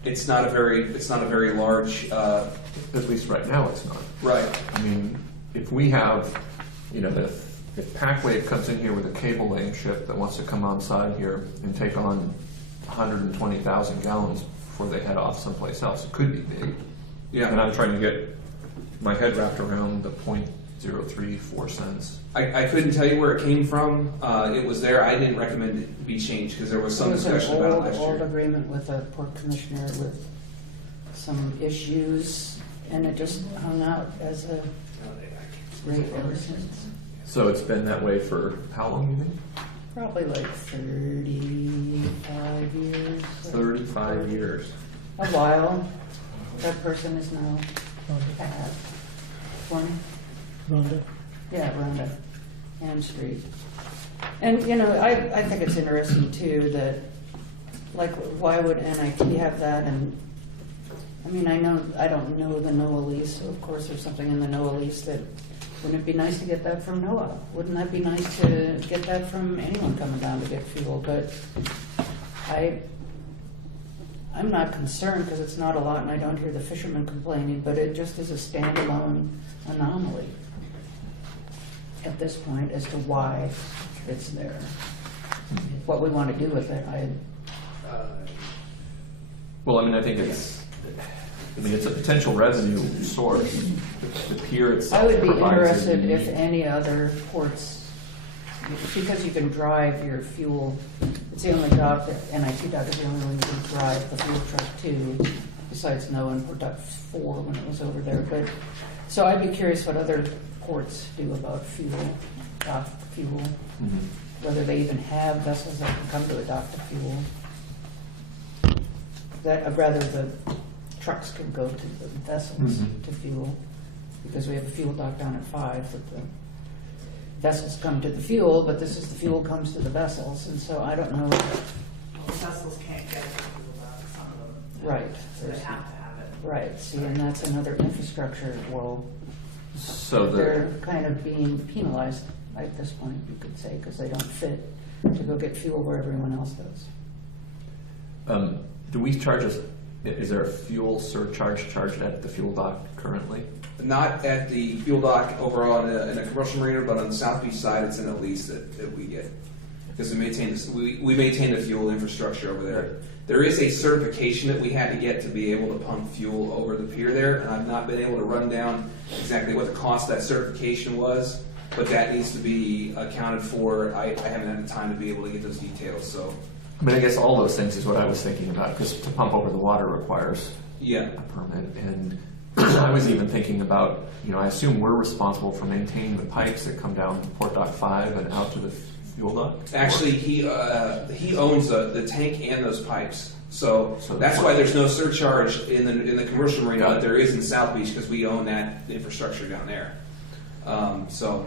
it's not a very large. At least right now, it's not. Right. I mean, if we have, if Packwave comes in here with a cable laying ship that wants to come on side here and take on 120,000 gallons before they head off someplace else, it could be big. Yeah. And I'm trying to get my head wrapped around the 0.034 cents. I couldn't tell you where it came from. It was there. I didn't recommend it be changed because there was some It was an discussion about it last old year. agreement with the port commissioner with some issues, and it just hung out as a rate ever since. So it's been that way for how long, you think? Probably like 35 years. 35 years. A while. That person is now at 20. Rhonda? Yeah, Rhonda, Ann Street. And, I think it's interesting too that, like, why would NIT have that? And, I mean, I don't know the NOAA lease, so of course there's something in the NOAA lease that, wouldn't it be nice to get that from NOAA? Wouldn't that be nice to get that from anyone coming down to get fuel? But I'm not concerned because it's not a lot and I don't hear the fishermen complaining, but it just is a standalone anomaly at this point as to why it's there. What we want to do with it, Well, I mean, I think it's a potential revenue source. The pier itself I would be provides interested it. if any other ports, because you can drive your fuel, it's the only dock that, NIT dock is the only one you can drive the fuel truck to, besides Noah and Port Dock 4 when it was over there. But, so I'd be curious what other ports do about fuel, dock fuel, Mhm. whether they even have vessels that can come to a dock to fuel. That, rather the trucks can go to the vessels Mhm. to fuel, because we have a fuel dock down at 5 that the vessels come to the fuel, but this is the fuel comes to the vessels, and so I don't know. Well, vessels can't get it to the dock, some of them. Right. So they have to have it. Right, see, and that's another infrastructure, well, So they're kind of being penalized at this point, you could say, because they don't fit to go get fuel where everyone else does. do we charge us? Is there a fuel surcharge charged at the fuel dock currently? Not at the fuel dock over on in a commercial marina, but on the South Beach side, it's in a lease that we get. Because we maintain this, we maintain the fuel infrastructure over there. There is a certification that we had to get to be able to pump fuel over the pier there, and I've not been able to run down exactly what the cost of that certification was, but that needs to be accounted for. I haven't had the time to be able to get those details, so, I mean, I guess all those things is what I was thinking about, because to pump over the water requires yeah. a permit. And I was even thinking about, I assume we're responsible for maintaining the pipes that come down Port Dock 5 and out to the fuel dock? Actually, he owns the tank and those pipes, so So that's why there's no surcharge in the commercial marina, Got but it. there is in South Beach because we own that infrastructure down there. So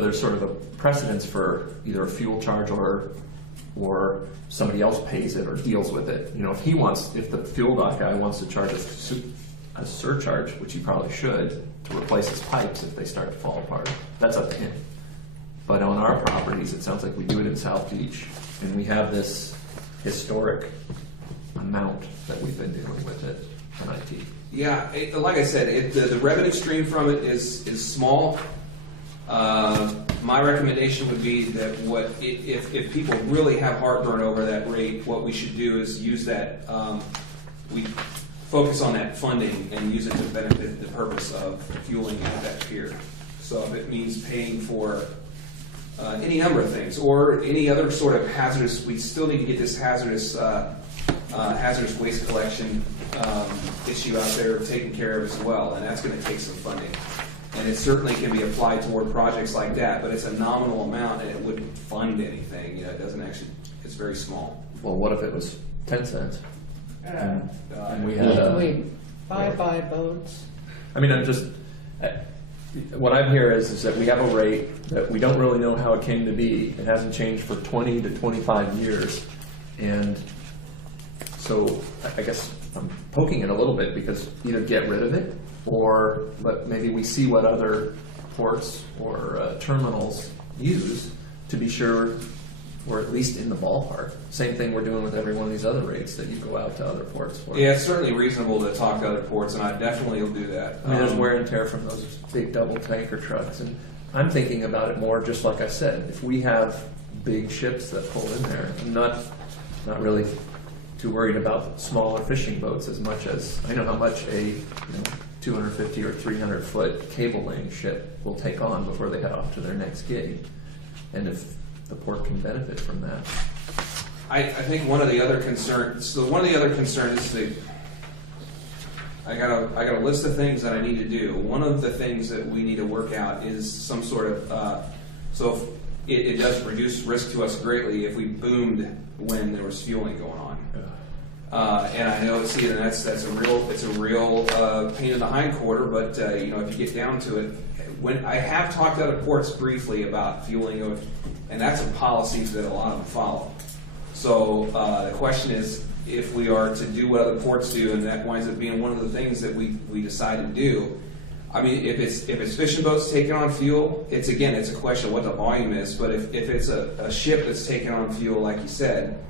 there's sort of a precedence for either a fuel charge or somebody else pays it or deals with it. If the fuel dock guy wants to charge a surcharge, which he probably should, to replace his pipes if they start to fall apart, that's up to him. But on our properties, it sounds like we do it in South Beach, and we have this historic amount that we've been dealing with at NIT. Yeah, like I said, the revenue stream from it is small. My recommendation would be that if people really have heartburn over that rate, what we should do is use that, we focus on that funding and use it to benefit the purpose of fueling at that pier. So if it means paying for any number of things, or any other sort of hazardous, we still need to get this hazardous waste collection issue out there taken care of as well, and that's going to take some funding. And it certainly can be applied toward projects like that, but it's a nominal amount and it wouldn't fund anything. It doesn't actually, it's very small. Well, what if it was 10 cents? And we Can had we buy boats? I mean, what I'm hearing is that we have a rate that we don't really know how it came to be. It hasn't changed for 20 to 25 years. And so I guess I'm poking it a little bit, because either get rid of it, or maybe we see what other ports or terminals use to be sure we're at least in the ballpark. Same thing we're doing with every one of these other rates that you go out to other ports for. Yeah, it's certainly reasonable to talk to other ports, and I definitely will do that. I mean, there's wear and tear from those big double tanker trucks, and I'm thinking about it more just like I said. If we have big ships that pull in there, I'm not really too worried about smaller fishing boats as much as I know how much a 250 or 300 foot cable laying ship will take on before they head off to their next gig, and if the port can benefit from that. I think one of the other concerns is I got a list of things that I need to do. One of the things that we need to work out is some sort of so it does reduce risk to us greatly if we boomed when there was fueling going on. And I know it's a real pain in the hindquarter, but if you get down to it, when I have talked to other ports briefly about fueling, and that's a policy that a lot of them follow. So the question is, if we are to do what other ports do, and that winds up being one of the things that we decide to do. I mean, if it's fishing boats taking on fuel, it's a question of what the volume is. But if it's a ship that's taking on fuel, like you said,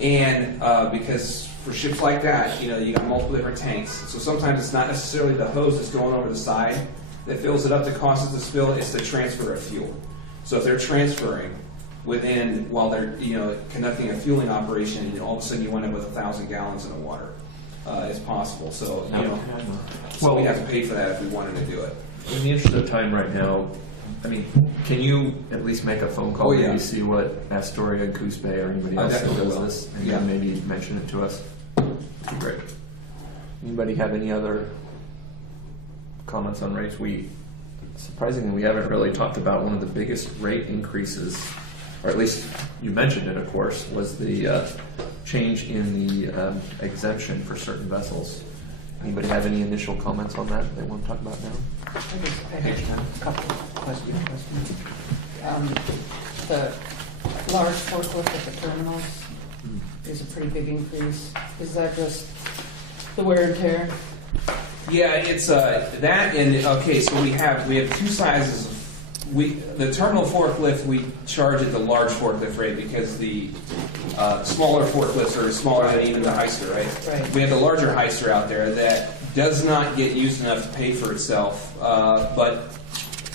and because for ships like that, you got multiple different tanks. So sometimes it's not necessarily the hose that's going over the side that fills it up that causes the spill. It's the transfer of fuel. So if they're transferring, within, while they're, conducting a fueling operation, and all of a sudden you wind up with 1,000 gallons in the water. It's possible, so, so we have to pay for that if we wanted to do it. In the interest of time right now, I mean, can you at least make a phone call? Oh, yeah. Maybe see what Astoria and Coos Bay or anybody I else that definitely does will. this, and Yeah. then maybe mention it to us? That'd be great. Anybody have any other comments on rates? Surprisingly, we haven't really talked about one of the biggest rate increases, or at least you mentioned it, of course, was the change in the exemption for certain vessels. Anybody have any initial comments on that they want to talk about now? I have a couple of questions. The large forklift at the terminals is a pretty big increase. Is that just the wear and tear? Yeah, it's that, and okay, so we have two sizes. The terminal forklift, we charge at the large forklift rate because the smaller forklifts are smaller than even the Heister, right? Right. We have the larger Heister out there that does not get used enough to pay for itself, but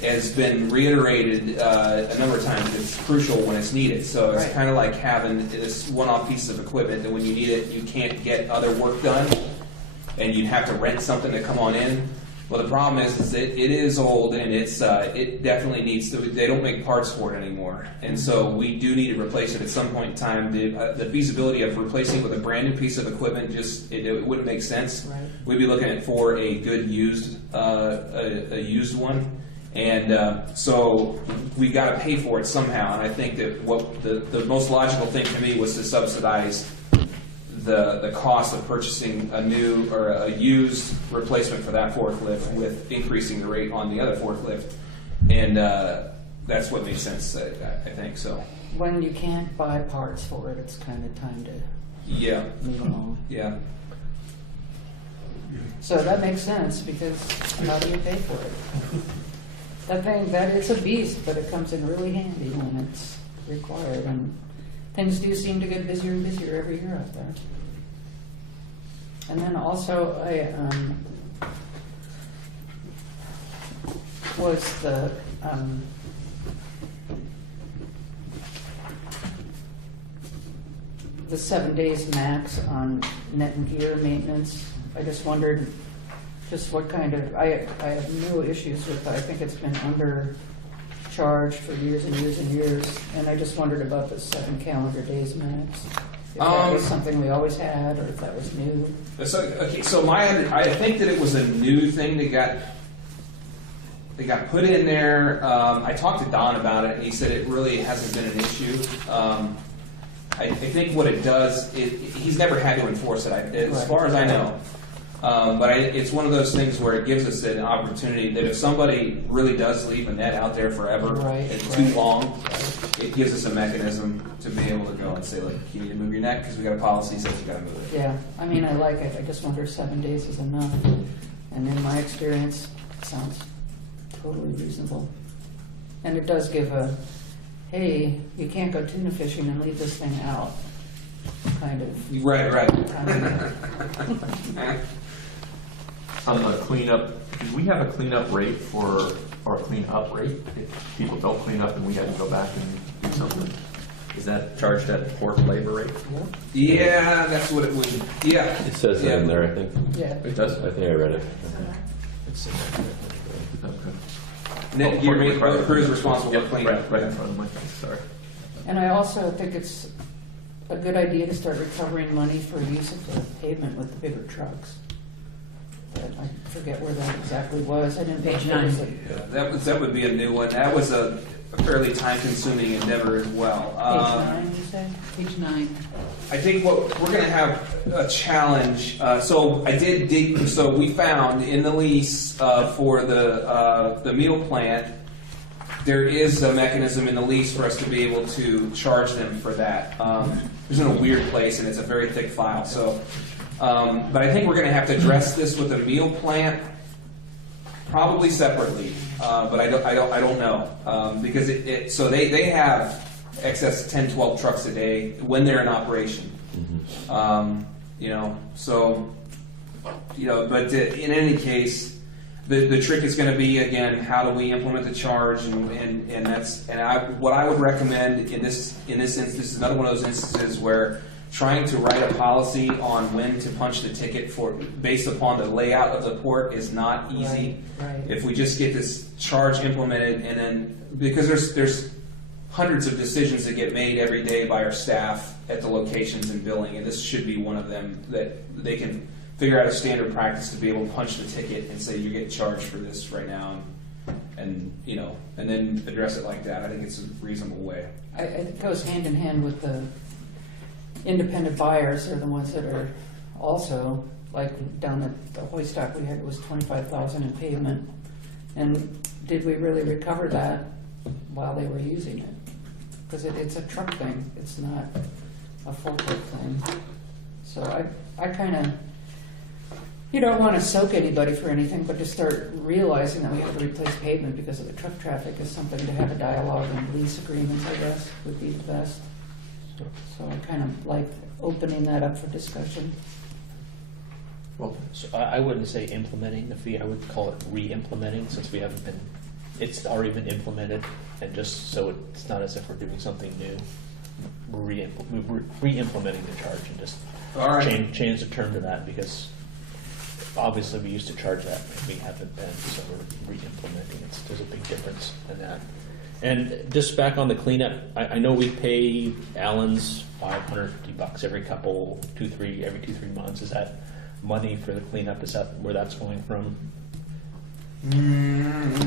has been reiterated a number of times. It's crucial when it's needed. So it's Right. kind of like having this one-off piece of equipment that when you need it, you can't get other work done, and you'd have to rent something to come on in. Well, the problem is it is old, and it definitely needs to. They don't make parts for it anymore, and so we do need to replace it at some point in time. The feasibility of replacing it with a brand new piece of equipment it wouldn't make sense. Right. We'd be looking at for a good used a used one, and so we've got to pay for it somehow. And I think that what the most logical thing to me was to subsidize the cost of purchasing a new or a used replacement for that forklift with increasing the rate on the other forklift, and that's what makes sense. I think so. When you can't buy parts for it, it's kind of time to Yeah, move along. yeah. So that makes sense, because how do you pay for it? That is a beast, but it comes in really handy when it's required, and things do seem to get busier and busier every year out there. And then also, was the 7 days max on net and gear maintenance. I just wondered just what kind of, I have no issues with, I think it's been undercharged for years and years and years, and I just wondered about the 7 calendar days max. If that was something we always had, or if that was new. So I think that it was a new thing that got put in there. I talked to Don about it, and he said it really hasn't been an issue. I think what it does, he's never had to enforce it, as far as I know. But it's one of those things where it gives us an opportunity that if somebody really does leave a net out there forever and too long, it gives us a mechanism to be able to go and say, like, you need to move your net because we got a policy that says you got to move it. Yeah, I mean, I like it. I just wonder if 7 days is enough. And in my experience, it sounds totally reasonable. And it does give a, hey, you can't go tuna fishing and leave this thing out, kind of. Right. On the cleanup, do we have a cleanup rate or a clean-up rate? If people don't clean up and we have to go back and do something, is that charged at port labor rate? Yeah, that's what it would. Yeah. It says it in there, I think. Yeah. It does? I think I read it. It's in there. Okay. Net gear maintenance crew is responsible for cleaning. Right in front of my face, sorry. And I also think it's a good idea to start recovering money for use of the pavement with the bigger trucks. But I forget where that exactly was. I didn't. Page think there was 9. Yeah, that would be a new one. That was a fairly time-consuming endeavor as well. Page 9, you said? Page 9. I think what we're going to have a challenge. So I did dig. So we found in the lease for the meal plant, there is a mechanism in the lease for us to be able to charge them for that. It's in a weird place, and it's a very thick file. So, but I think we're going to have to address this with the meal plant, probably separately. But I don't know because so they have excess 10, 12 trucks a day when they're in operation. But in any case, The trick is going to be, again, how do we implement the charge, what I would recommend in this instance is another one of those instances where trying to write a policy on when to punch the ticket for based upon the layout of the port is not easy. Right. If we just get this charge implemented, and then because there's hundreds of decisions that get made every day by our staff at the locations and billing, and this should be one of them that they can figure out a standard practice to be able to punch the ticket and say you get charged for this right now, and then address it like that. I think it's a reasonable way. It goes hand in hand with the independent buyers are the ones that are also, like down at the Hoystock, we had, it was 25,000 in pavement. And did we really recover that while they were using it? Because it's a truck thing, it's not a full truck thing. So I kind of, you don't want to soak anybody for anything, but to start realizing that we have to replace pavement because of the truck traffic is something to have a dialogue and lease agreements, I guess, would be the best. So I kind of like opening that up for discussion. Well, So I wouldn't say implementing the fee, I would call it re-implementing, since we haven't been, it's already been implemented, and just so it's not as if we're doing something new, we're re-implementing the charge and just All right. change the term to that, because obviously we used to charge that, and we haven't been, so we're re-implementing it. There's a big difference in that. And just back on the cleanup, I know we pay Allen's $550 every every 2-3 months. Is that money for the cleanup? Is that where that's going from?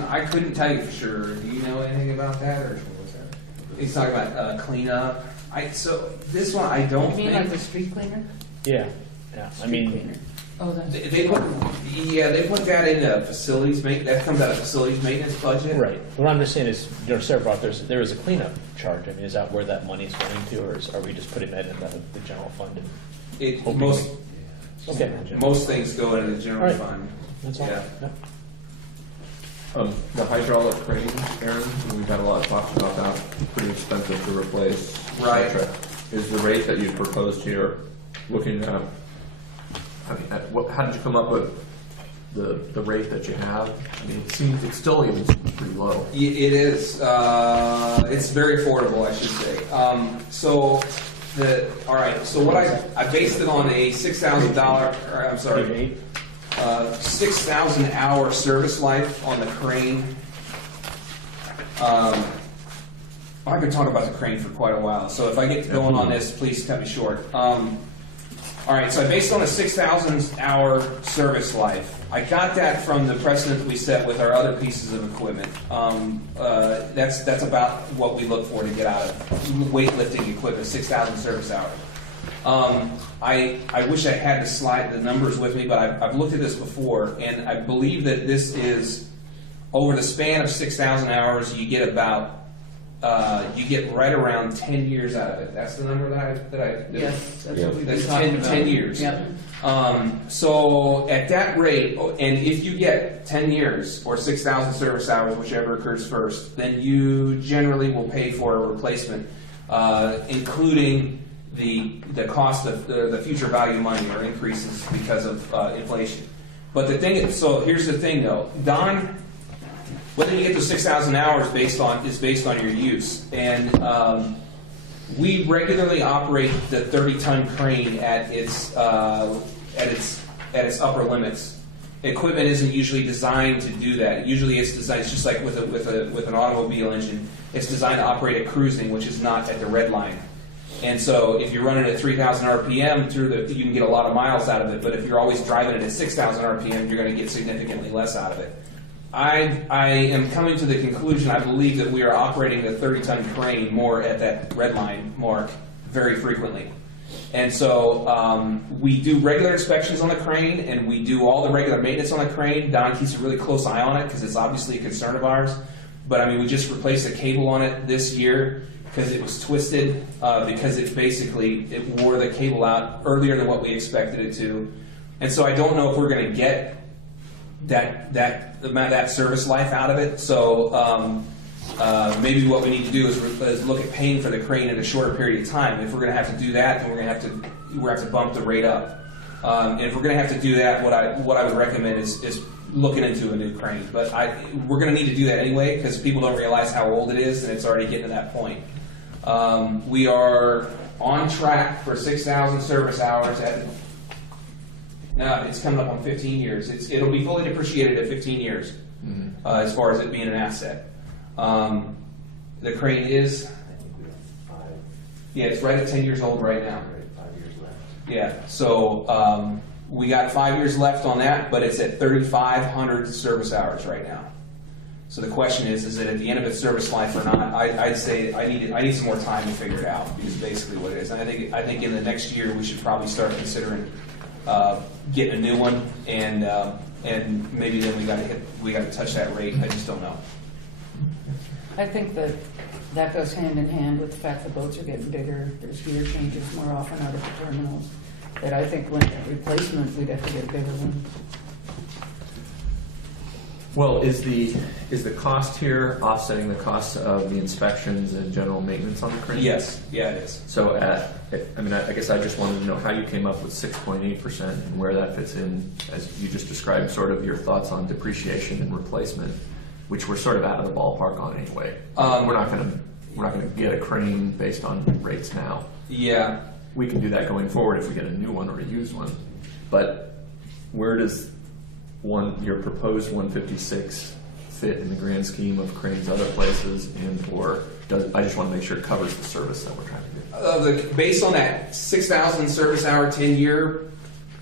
I couldn't tell you for sure. Do you know anything about that, or what was that? He's talking about cleanup. So this one I don't You mean like the think street cleaner? Yeah. I mean, Street cleaner. Oh, that's. they put that in facilities that comes out of facilities maintenance budget. right. What I'm just saying is, Sarah brought there is a cleanup charge. I mean, is that where that money's going to, or are we just putting that in the general fund? And hoping okay. Most things go into the general All right. fund. That's all. Yeah. Yep. the hydraulic crane, Aaron, we've had a lot of talks about that. Pretty expensive to replace. Right. Is the rate that you proposed here looking at? I mean, how did you come up with the rate that you have? I mean, it's still even pretty low. It is. It's very affordable, I should say. All right. So what I based it on a $6,000. I'm sorry, 6,000 hour service life on the crane. I've been talking about the crane for quite a while, so if I get going on this, please cut me short. All right, so I based on a 6,000 hour service life. I got that from the precedent we set with our other pieces of equipment. That's about what we look for to get out of weightlifting equipment, 6,000 service hours. I wish I had the numbers with me, but I've looked at this before, and I believe that this is, over the span of 6,000 hours, you get about you get right around 10 years out of it. That's the number that I Yes, that's what we've been that's talking about. 10 years. Yep. So at that rate, and if you get 10 years or 6,000 service hours, whichever occurs first, then you generally will pay for a replacement, including the cost of the future value money or increases because of inflation. But the thing is, so here's the thing though, Don, whether you get to 6,000 hours is based on your use, and we regularly operate the 30-ton crane at its upper limits. Equipment isn't usually designed to do that. Usually, it's designed. It's just like with an automobile engine. It's designed to operate at cruising, which is not at the red line. And so, if you're running at 3,000 RPM you can get a lot of miles out of it. But if you're always driving it at 6,000 RPM, you're going to get significantly less out of it. I am coming to the conclusion, I believe that we are operating the 30-ton crane more at that red line mark very frequently. And so we do regular inspections on the crane, and we do all the regular maintenance on the crane. Don keeps a really close eye on it because it's obviously a concern of ours. But I mean, we just replaced a cable on it this year because it was twisted, because it wore the cable out earlier than what we expected it to. And so I don't know if we're going to get that service life out of it. So maybe what we need to do is look at paying for the crane in a shorter period of time. If we're going to have to do that, then we're going to have to bump the rate up. And if we're going to have to do that, what I would recommend is looking into a new crane. But we're going to need to do that anyway because people don't realize how old it is, and it's already getting to that point. We are on track for 6,000 service hours it's coming up on 15 years. It'll be fully depreciated at 15 years as far as it being an asset. The crane is, it's right at 10 years old right now. 5 years left. Yeah, so we got 5 years left on that, but it's at 3,500 service hours right now. So the question is it at the end of its service life or not? I'd say I need some more time to figure it out. Is basically what it is. And I think in the next year we should probably start considering getting a new one, and maybe then we got to touch that rate. I just don't know. I think that goes hand in hand with the fact the boats are getting bigger, there's gear changes more often out of the terminals, that I think when a replacement, we'd have to get a bigger one. Well, is the cost here offsetting the cost of the inspections and general maintenance on the crane? Yes, yeah, it is. So I guess I just wanted to know how you came up with 6.8% and where that fits in, as you just described, sort of your thoughts on depreciation and replacement, which we're sort of out of the ballpark on anyway. We're not going to get a crane based on rates now. Yeah. We can do that going forward if we get a new one or a used one. But where does your proposed 156 fit in the grand scheme of cranes other places, I just want to make sure it covers the service that we're trying to do? Based on that 6,000 service hour 10-year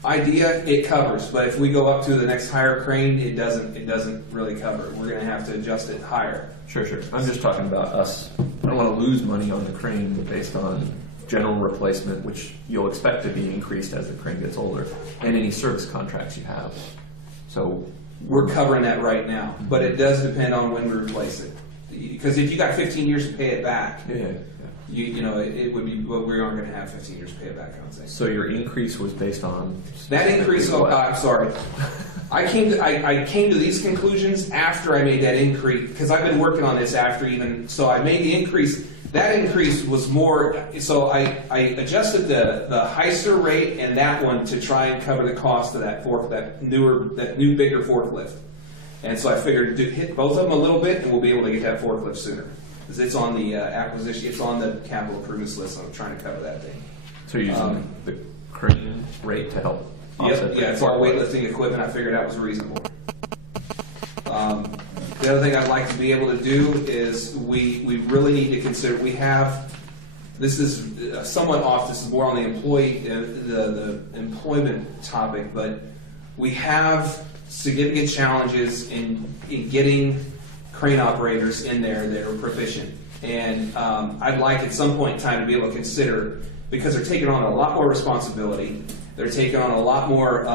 idea, it covers. But if we go up to the next higher crane, it doesn't really cover it. We're going to have to adjust it higher. Sure. I'm just talking about us. I don't want to lose money on the crane based on general replacement, which you'll expect to be increased as the crane gets older, and any service contracts you have. So we're covering that right now, but it does depend on when we replace it. Because if you got 15 years to pay it back, it would be, but we aren't going to have 15 years to pay it back, I would say. So your increase was based on that increase. I'm sorry. I came to these conclusions after I made that increase, because I've been working on this after even. So I made the increase. That increase was more. So I adjusted the Heiser rate and that one to try and cover the cost of that new bigger forklift. And so I figured to hit both of them a little bit, and we'll be able to get that forklift sooner. Because it's on the acquisition, it's on the capital improvements list. So I'm trying to cover that thing. So you're using the crane rate to help offset it's all weightlifting equipment. I figured that was reasonable. The other thing I'd like to be able to do is we really need to consider, this is somewhat off, this is more on the the employment topic, but we have significant challenges in getting crane operators in there that are proficient. And I'd like at some point in time to be able to consider, because they're taking on a lot more responsibility, they're taking on a lot more,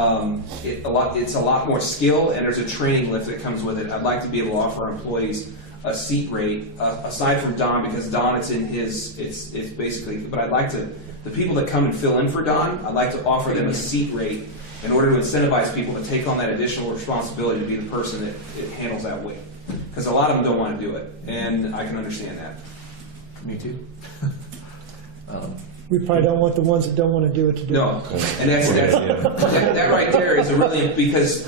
it's a lot more skill, and there's a training lift that comes with it. I'd like to be able to offer our employees a seat rate, aside from Don, because Don, it's basically, but I'd like to, the people that come and fill in for Don, I'd like to offer them a seat rate in order to incentivize people to take on that additional responsibility to be the person that handles that weight. Because a lot of them don't want to do it, and I can understand that. Me too. We probably don't want the ones that don't want to do it to do it. No, and that right there is a really, because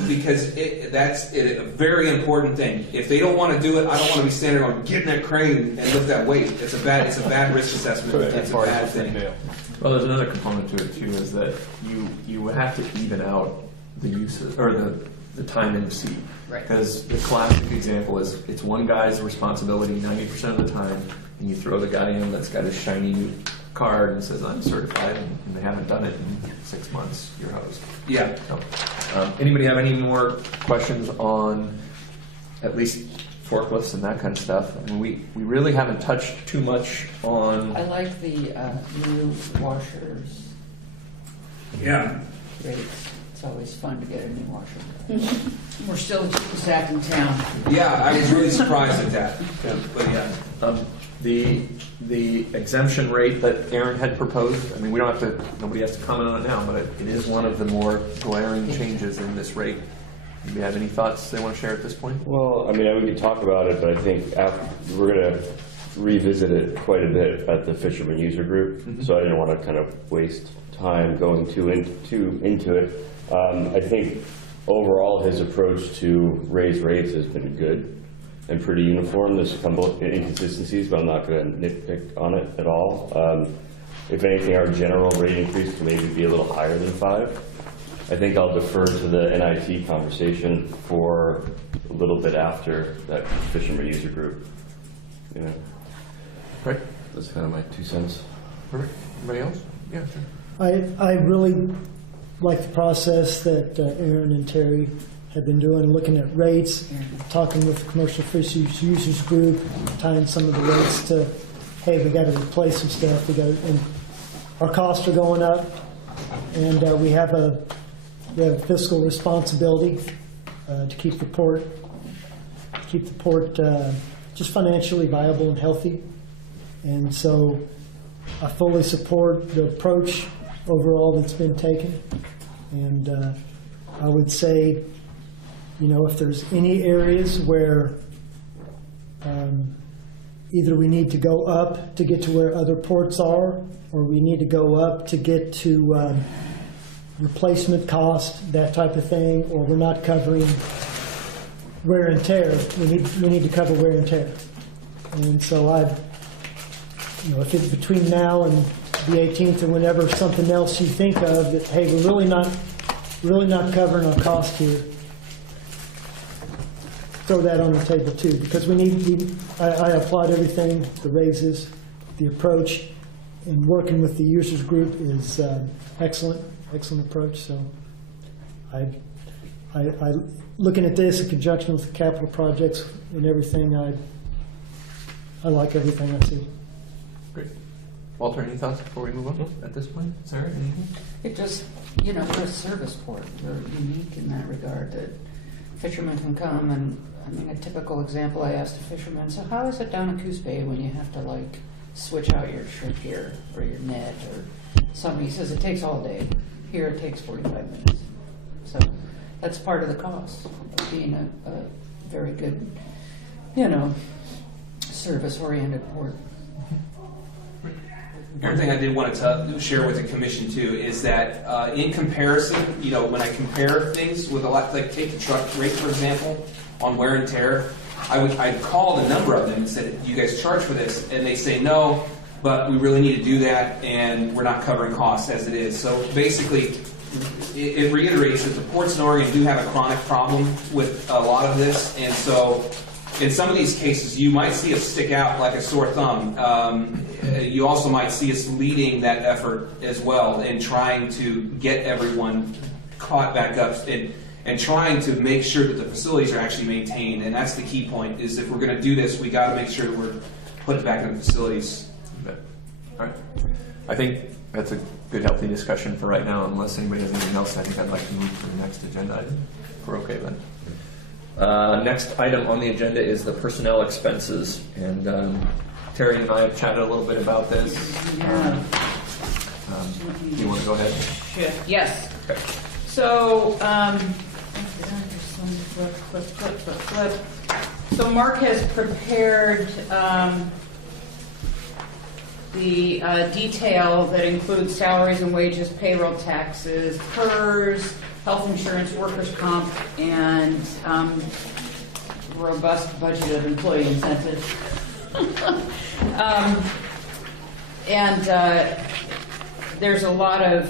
that's a very important thing. If they don't want to do it, I don't want to be standing on getting that crane and lift that weight. It's a bad risk assessment. It's a bad thing. Well, there's another component to it too, is that you have to even out the uses or the time in the seat. Right. Because the classic example is it's one guy's responsibility 90% of the time, and you throw the guy in that's got his shiny new card and says I'm certified, and they haven't done it in 6 months. You're hosed. Yeah. So, anybody have any more questions on at least forklifts and that kind of stuff? I mean, we really haven't touched too much on. I like the new washers Yeah. rates. It's always fun to get a new washer. We're still the cheapest act in town. Yeah, I was really surprised at that. But yeah. The exemption rate that Aaron had proposed, I mean, we don't have to, nobody has to comment on it now, but it is one of the more glaring changes in this rate. Do you have any thoughts they want to share at this point? Well, I mean, we could talk about it, but I think we're going to revisit it quite a bit at the Fisherman User Group, so I didn't want to kind of waste time going too into it. I think overall, his approach to raise rates has been good and pretty uniform. There's a couple inconsistencies, but I'm not going to nitpick on it at all. If anything, our general rate increase can maybe be a little higher than 5. I think I'll defer to the NIT conversation for a little bit after that fisherman user group. You know, Right. that's kind of my 2 cents. Perfect. Anybody else? Yeah, sure. I really like the process that Aaron and Terry have been doing, looking at rates, talking with the commercial fisheries users group, tying some of the rates to, hey, we got to replace some stuff. And our costs are going up, and we have a fiscal responsibility to keep the port just financially viable and healthy. And so I fully support the approach overall that's been taken. And I would say, you know, if there's any areas where either we need to go up to get to where other ports are, or we need to go up to get to replacement cost, that type of thing, or we're not covering wear and tear, we need to cover wear and tear. And so you know, if it's between now and the 18th or whenever something else you think of that, hey, we're really not covering our cost here, throw that on the table too, because I applaud everything, the raises, the approach, and working with the users group is excellent approach. So I looking at this in conjunction with the capital projects and everything, I like everything I see. Great. Walter, any thoughts before we move on at this point? Sarah, anything? It just, you know, we're a service port. We're unique in that regard, that fishermen can come and, I mean, a typical example, I asked a fisherman, so how is it down at Coos Bay when you have to like switch out your shrimp gear or your net or something? He says it takes all day. Here it takes 45 minutes. So that's part of the cost of being a very good, you know, service-oriented port. One thing I did want to share with the commission too is that in comparison, you know, when I compare things with a lot, like take the truck rate for example, on wear and tear, I called a number of them and said, "Do you guys charge for this?" And they say no, but we really need to do that, and we're not covering costs as it is. So basically, it reiterates that the ports in Oregon do have a chronic problem with a lot of this, and so in some of these cases, you might see us stick out like a sore thumb. You also might see us leading that effort as well and trying to get everyone caught back up and trying to make sure that the facilities are actually maintained. And that's the key point, is if we're going to do this, we got to make sure that we're putting back in the facilities. All right. I think that's a good, healthy discussion for right now. Unless anybody has anything else, I think I'd like to move to the next agenda item. If we're okay then. Next item on the agenda is the personnel expenses, and Terry and I have chatted a little bit about this. Yeah. You want to go ahead? Yes. Okay. So, So Mark has prepared the detail that includes salaries and wages, payroll taxes, PERS, health insurance, workers' comp, and robust budget of employee incentives. There's a lot of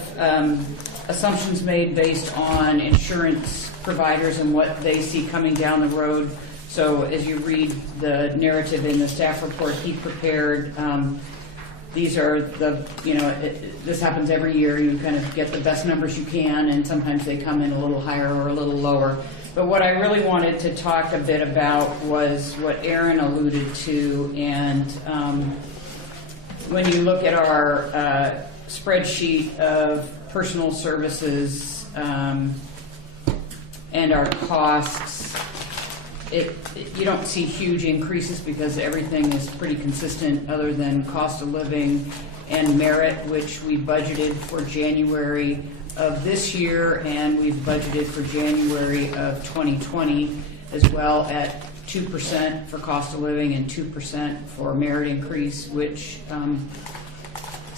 assumptions made based on insurance providers and what they see coming down the road. So as you read the narrative in the staff report he prepared, these are the, you know, this happens every year. You kind of get the best numbers you can, and sometimes they come in a little higher or a little lower. But what I really wanted to talk a bit about was what Aaron alluded to, and when you look at our spreadsheet of personal services and our costs, you don't see huge increases because everything is pretty consistent other than cost of living and merit, which we budgeted for January of this year, and we've budgeted for January of 2020 as well at 2% for cost of living and 2% for merit increase, which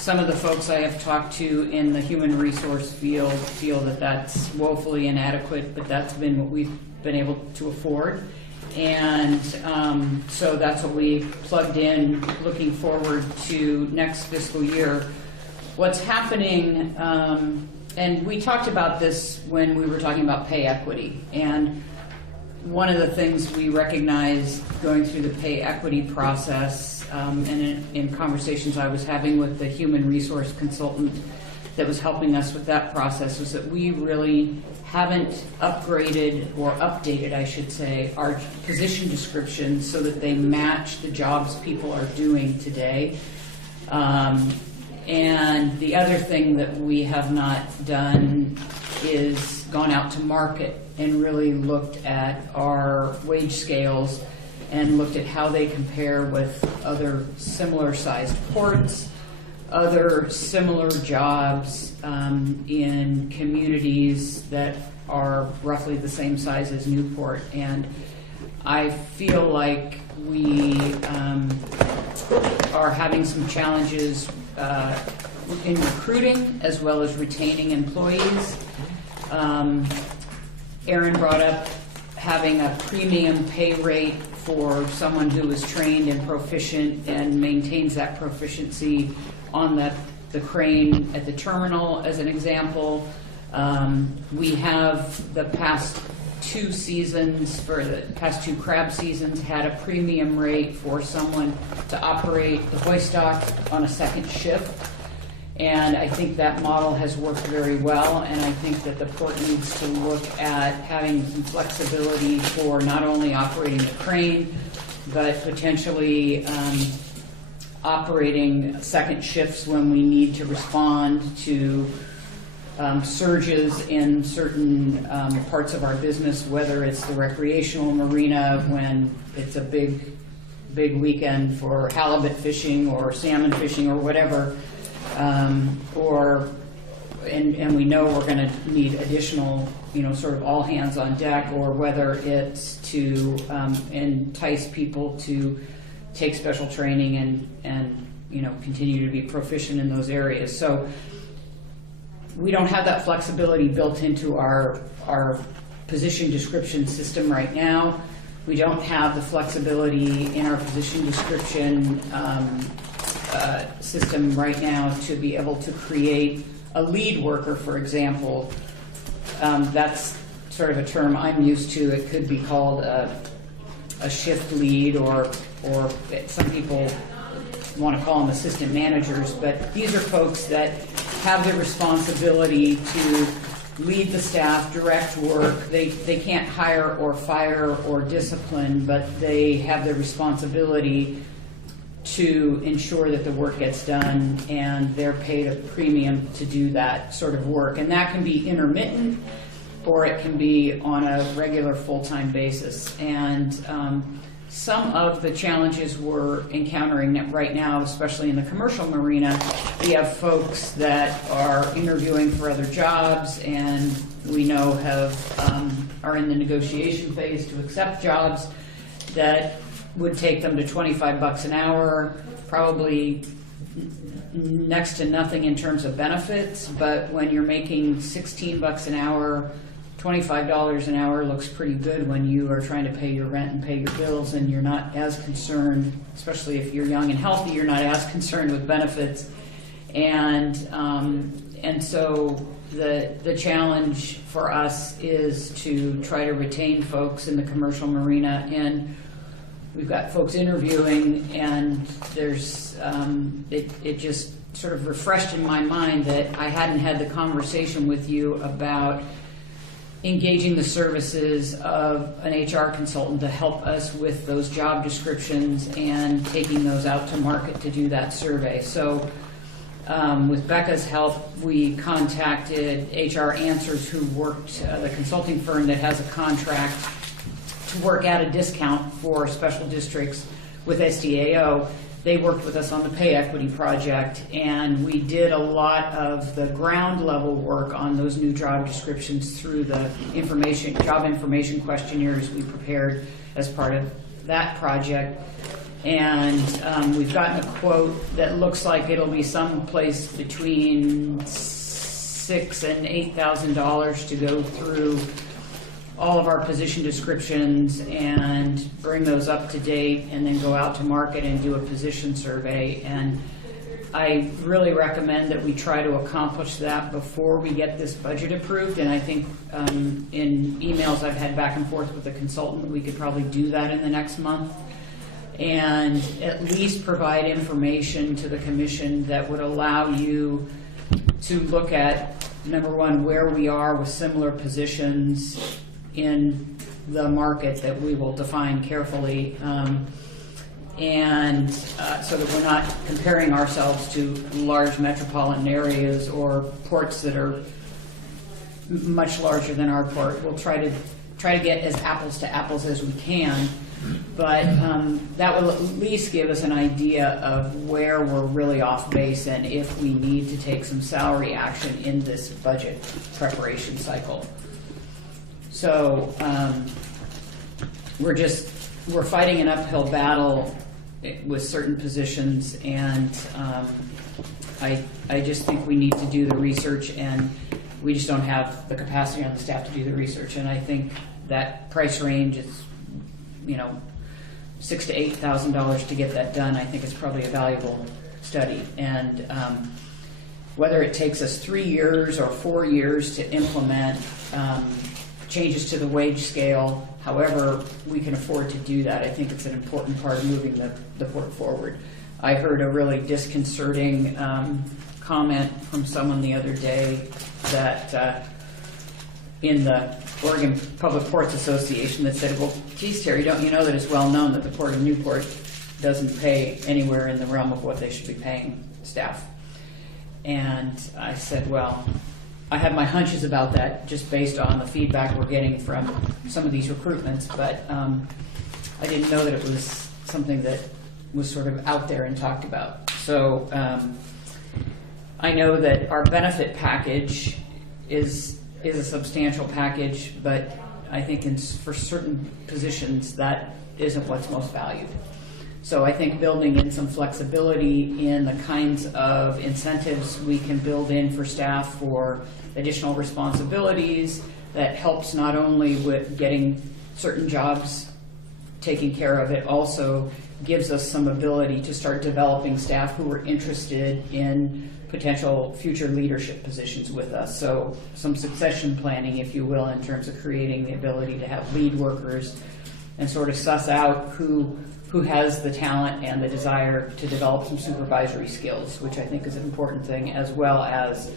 Some of the folks I have talked to in the human resource field feel that that's woefully inadequate, but that's been what we've been able to afford. And so that's what we plugged in, looking forward to next fiscal year. What's happening, and we talked about this when we were talking about pay equity, and one of the things we recognized going through the pay equity process, and in conversations I was having with the human resource consultant that was helping us with that process, was that we really haven't upgraded, or updated, I should say, our position descriptions so that they match the jobs people are doing today. And the other thing that we have not done is gone out to market and really looked at our wage scales and looked at how they compare with other similar sized ports, other similar jobs in communities that are roughly the same size as Newport. And I feel like we are having some challenges in recruiting as well as retaining employees. Aaron brought up having a premium pay rate for someone who is trained and proficient and maintains that proficiency on the crane at the terminal, as an example. We have the past 2 seasons, for the past 2 crab seasons, had a premium rate for someone to operate the hoist dock on a second shift. And I think that model has worked very well, and I think that the port needs to look at having some flexibility for not only operating the crane, but potentially operating second shifts when we need to respond to surges in certain parts of our business, whether it's the recreational marina when it's a big weekend for halibut fishing or salmon fishing or whatever, and we know we're going to need additional, sort of all hands on deck, or whether it's to entice people to take special training and continue to be proficient in those areas. So we don't have that flexibility built into our position description system right now. We don't have the flexibility in our position description system right now to be able to create a lead worker, for example. That's sort of a term I'm used to. It could be called a shift lead, or some people want to call them assistant managers, but these are folks that have the responsibility to lead the staff, direct work. They can't hire or fire or discipline, but they have the responsibility to ensure that the work gets done, and they're paid a premium to do that sort of work. And that can be intermittent, or it can be on a regular full-time basis. And some of the challenges we're encountering right now, especially in the commercial marina, we have folks that are interviewing for other jobs, and we know are in the negotiation phase to accept jobs that would take them to $25 an hour, probably next to nothing in terms of benefits. But when you're making $16 an hour, $25 an hour looks pretty good when you are trying to pay your rent and pay your bills, and you're not as concerned, especially if you're young and healthy, you're not as concerned with benefits. And so the challenge for us is to try to retain folks in the commercial marina. And we've got folks interviewing, and there's it just sort of refreshed in my mind that I hadn't had the conversation with you about engaging the services of an HR consultant to help us with those job descriptions and taking those out to market to do that survey. So with Becca's help, we contacted HR Answers, who worked, the consulting firm that has a contract to work at a discount for special districts with SDAO. They worked with us on the pay equity project, and we did a lot of the ground level work on those new job descriptions through the job information questionnaires we prepared as part of that project. And we've gotten a quote that looks like it'll be someplace between $6,000 and $8,000 to go through all of our position descriptions and bring those up to date, and then go out to market and do a position survey. And I really recommend that we try to accomplish that before we get this budget approved. And I think in emails I've had back and forth with the consultant, we could probably do that in the next month, and at least provide information to the commission that would allow you to look at, number one, where we are with similar positions in the market that we will define carefully, and so that we're not comparing ourselves to large metropolitan areas or ports that are much larger than our port. We'll try to get as apples to apples as we can, but that will at least give us an idea of where we're really off base and if we need to take some salary action in this budget preparation cycle. So we're fighting an uphill battle with certain positions, and I just think we need to do the research, and we just don't have the capacity on the staff to do the research. And I think that price range is, $6,000 to $8,000 to get that done. I think it's probably a valuable study, and whether it takes us 3 years or 4 years to implement changes to the wage scale, however we can afford to do that, I think it's an important part of moving the port forward. I heard a really disconcerting comment from someone the other day that in the Oregon Public Ports Association that said, well, geez, Terry, don't you know that it's well known that the Port of Newport doesn't pay anywhere in the realm of what they should be paying staff? And I said, well, I have my hunches about that just based on the feedback we're getting from some of these recruitments, but I didn't know that it was something that was sort of out there and talked about. So I know that our benefit package is a substantial package, but I think for certain positions that isn't what's most valued. So I think building in some flexibility in the kinds of incentives we can build in for staff for additional responsibilities that helps not only with getting certain jobs taken care of, it also gives us some ability to start developing staff who are interested in potential future leadership positions with us. So some succession planning, if you will, in terms of creating the ability to have lead workers and sort of suss out who has the talent and the desire to develop some supervisory skills, which I think is an important thing, as well as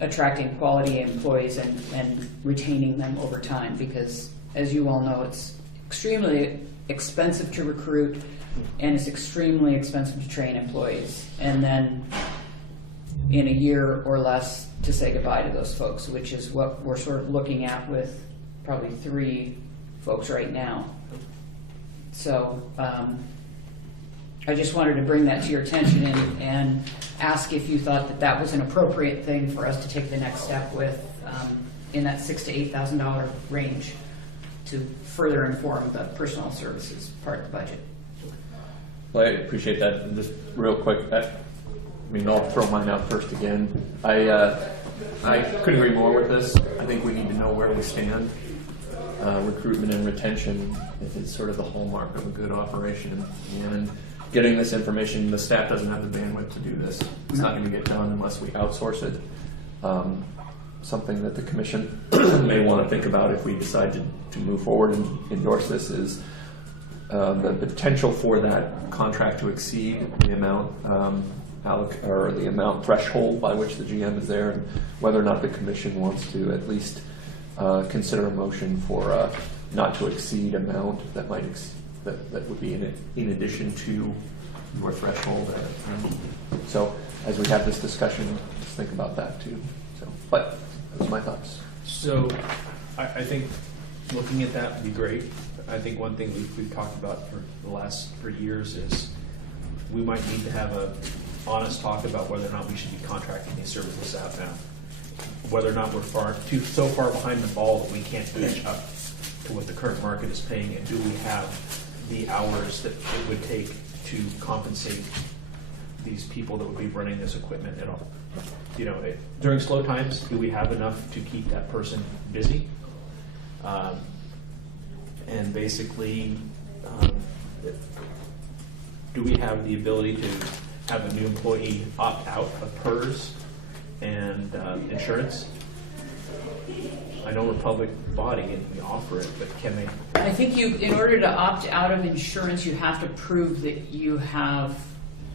attracting quality employees and retaining them over time, because as you all know, it's extremely expensive to recruit and it's extremely expensive to train employees, and then in a year or less to say goodbye to those folks, which is what we're sort of looking at with probably 3 folks right now. So I just wanted to bring that to your attention and ask if you thought that was an appropriate thing for us to take the next step with in that $6,000 to $8,000 range to further inform the personnel services part of the budget. Well, I appreciate that. And just real quick, I'll throw mine out first again. I couldn't agree more with this. I think we need to know where we stand. Recruitment and retention is sort of the hallmark of a good operation, and getting this information, the staff doesn't have the bandwidth to do this. It's not going to get done unless we outsource it. Something that the commission may want to think about if we decide to move forward and endorse this is the potential for that contract to exceed the amount or the amount threshold by which the GM is there, and whether or not the commission wants to at least consider a motion for not to exceed amount that might that would be in addition to your threshold. So as we have this discussion, just think about that too. So, but those are my thoughts. So I think looking at that would be great. I think one thing we've talked about for the last 3 years is we might need to have a honest talk about whether or not we should be contracting these services out now. Whether or not we're so far behind the ball that we can't catch up to what the current market is paying, and do we have the hours that it would take to compensate these people that would be running this equipment at all. You know, during slow times, do we have enough to keep that person busy? And basically, do we have the ability to have a new employee opt out of PERS and insurance? I know we're a public body and we offer it, but can they? I think in order to opt out of insurance, you have to prove that you have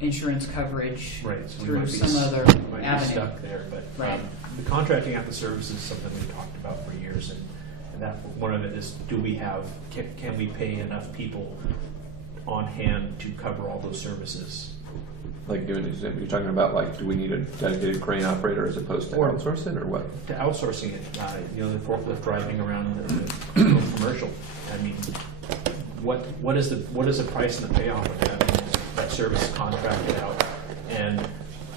insurance coverage Right, so we through might be some other might be avenue. stuck there, but Right. the contracting out the services is something we've talked about for years, and that one of it is, do we have, can we pay enough people on hand to cover all those services? Like, give an example, you're talking about, like, do we need a dedicated crane operator as opposed to Or- outsource it, or what? To outsourcing it, you know, the forklift driving around the commercial. I mean, what is the price and the payoff of that? I mean, that service is contracted out, and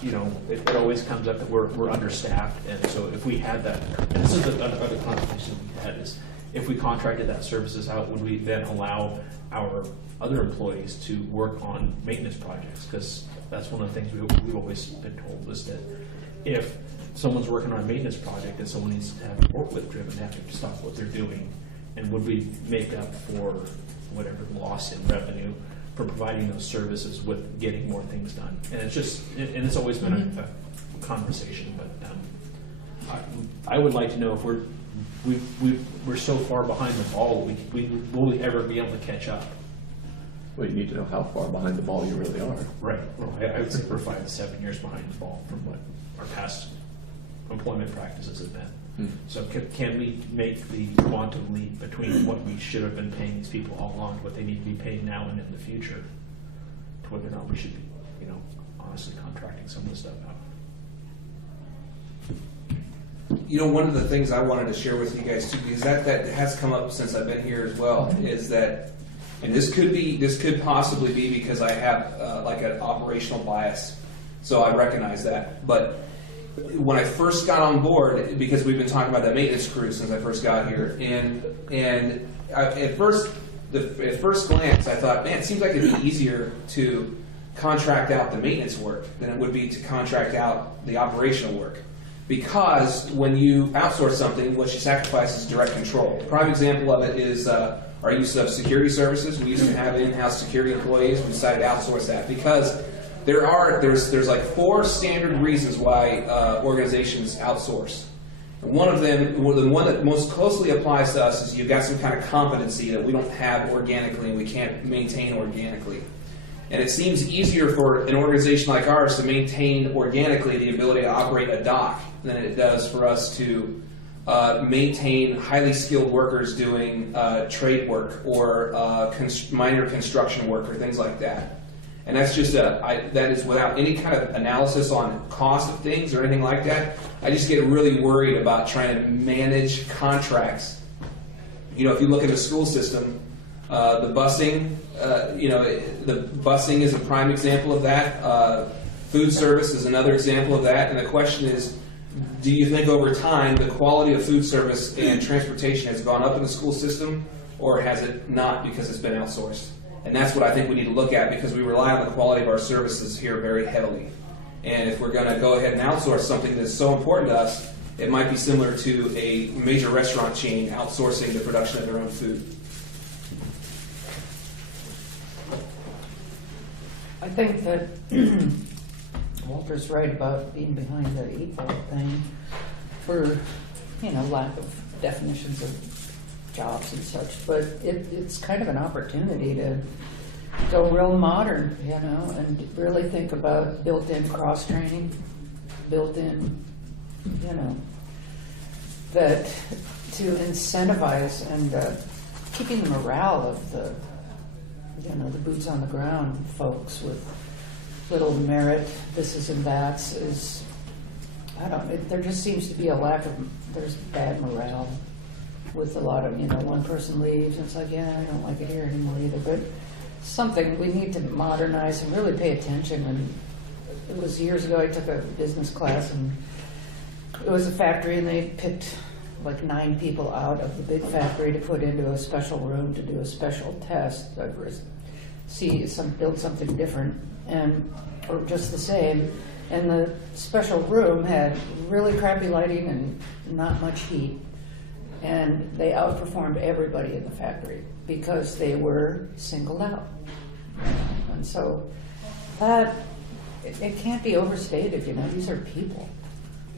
you know, it always comes up that we're understaffed, and so if we had that, and this is the other conversation we had, is if we contracted that services out, would we then allow our other employees to work on maintenance projects? Because that's one of the things we've always been told, is that if someone's working on a maintenance project and someone needs to have a forklift driven, they have to stop what they're doing, and would we make up for whatever loss in revenue for providing those services with getting more things done? And it's just, and it's always been a conversation, but I would like to know if we're so far behind the ball, will we ever be able to catch up? Well, you need to know how far behind the ball you really are. Right. Well, I would say we're 5 to 7 years behind the ball from what our past employment practices have been. So can we make the quantum leap between what we should have been paying these people all along to what they need to be paid now and in the future, to whether or not we should be, you know, honestly contracting some of this stuff out? You know, one of the things I wanted to share with you guys too, because that has come up since I've been here as well, is that, and this could possibly be because I have like an operational bias, so I recognize that. But when I first got on board, because we've been talking about that maintenance crew since I first got here, and at first glance, I thought, man, it seems like it'd be easier to contract out the maintenance work than it would be to contract out the operational work. Because when you outsource something, what you sacrifice is direct control. A prime example of it is our use of security services. We used to have in-house security employees. We decided to outsource that because there's like 4 standard reasons why organizations outsource. And one of them, the one that most closely applies to us, is you've got some kind of competency that we don't have organically and we can't maintain organically. And it seems easier for an organization like ours to maintain organically the ability to operate a dock than it does for us to maintain highly skilled workers doing trade work or minor construction work or things like that. And that's just that is without any kind of analysis on cost of things or anything like that. I just get really worried about trying to manage contracts. You know, if you look at the school system, the busing, the busing is a prime example of that. Food service is another example of that. And the question is, do you think over time the quality of food service and transportation has gone up in the school system, or has it not because it's been outsourced? And that's what I think we need to look at, because we rely on the quality of our services here very heavily. And if we're going to go ahead and outsource something that's so important to us, it might be similar to a major restaurant chain outsourcing the production of their own food. I think that Walter's right about being behind the 8-volt thing for, lack of definitions of jobs and such, but it's kind of an opportunity to go real modern, and really think about built-in cross-training, built-in, that to incentivize and keeping the morale of the boots on the ground folks with little merit, thises and that's, is, there just seems to be there's bad morale with a lot of, one person leaves and it's like, yeah, I don't like it here anymore either, but something we need to modernize and really pay attention. And it was years ago I took a business class, and it was a factory and they picked like 9 people out of the big factory to put into a special room to do a special test, build something different, or just the same. And the special room had really crappy lighting and not much heat. And they outperformed everybody in the factory because they were singled out. And so that, it can't be overstated, these are people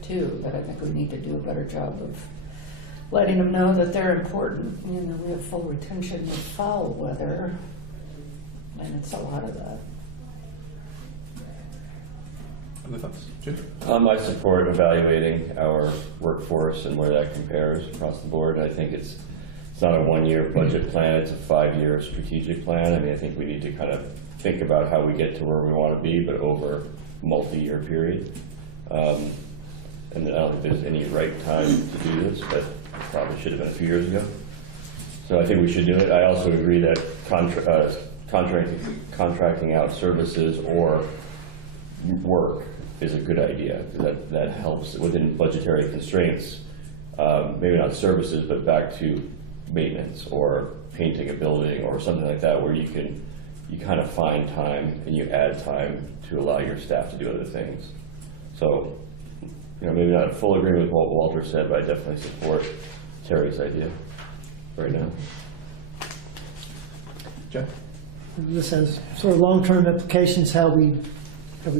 too, that I think we need to do a better job of letting them know that they're important. We have full retention of foul weather, and it's a lot of that. Other thoughts? Jim? I support evaluating our workforce and where that compares across the board. I think it's not a one-year budget plan, it's a 5-year strategic plan. I think we need to kind of think about how we get to where we want to be, but over a multi-year period. And I don't think there's any right time to do this, but it probably should have been a few years ago. So I think we should do it. I also agree that contracting out services or work is a good idea, because that helps within budgetary constraints. Maybe not services, but back to maintenance or painting a building or something like that, where you kind of find time and you add time to allow your staff to do other things. So, maybe not in full agreement with what Walter said, but I definitely support Terry's idea right now. Jeff? This has sort of long-term implications, how we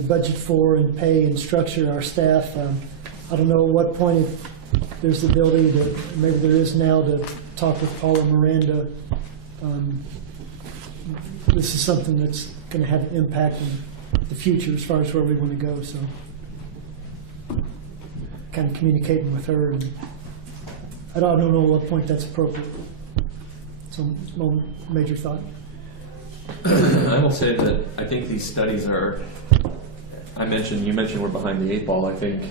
budget for and pay and structure our staff. I don't know at what point if there's the ability to, maybe there is now, to talk with Paul and Miranda. This is something that's going to have an impact in the future as far as where we want to go. So kind of communicating with her, and I don't know at what point that's appropriate. So no major thought. I will say that I think these studies are, you mentioned we're behind the 8 ball. I think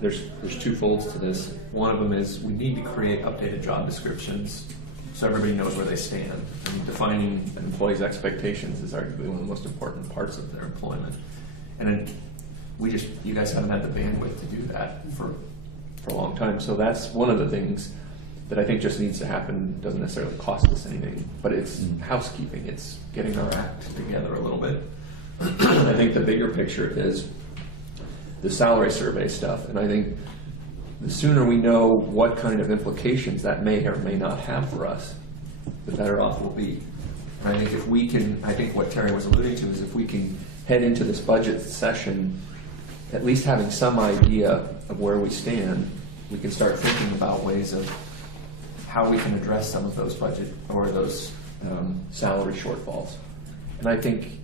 there's 2 folds to this. One of them is we need to create updated job descriptions so everybody knows where they stand. And defining an employee's expectations is arguably one of the most important parts of their employment. And you guys haven't had the bandwidth to do that for a long time. So that's one of the things that I think just needs to happen. Doesn't necessarily cost us anything, but it's housekeeping. It's getting our act together a little bit. I think the bigger picture is the salary survey stuff, and I think the sooner we know what kind of implications that may or may not have for us, the better off we'll be. And I think if we can, I think what Terry was alluding to is if we can head into this budget session at least having some idea of where we stand, we can start thinking about ways of how we can address some of those budget or those salary shortfalls. And I think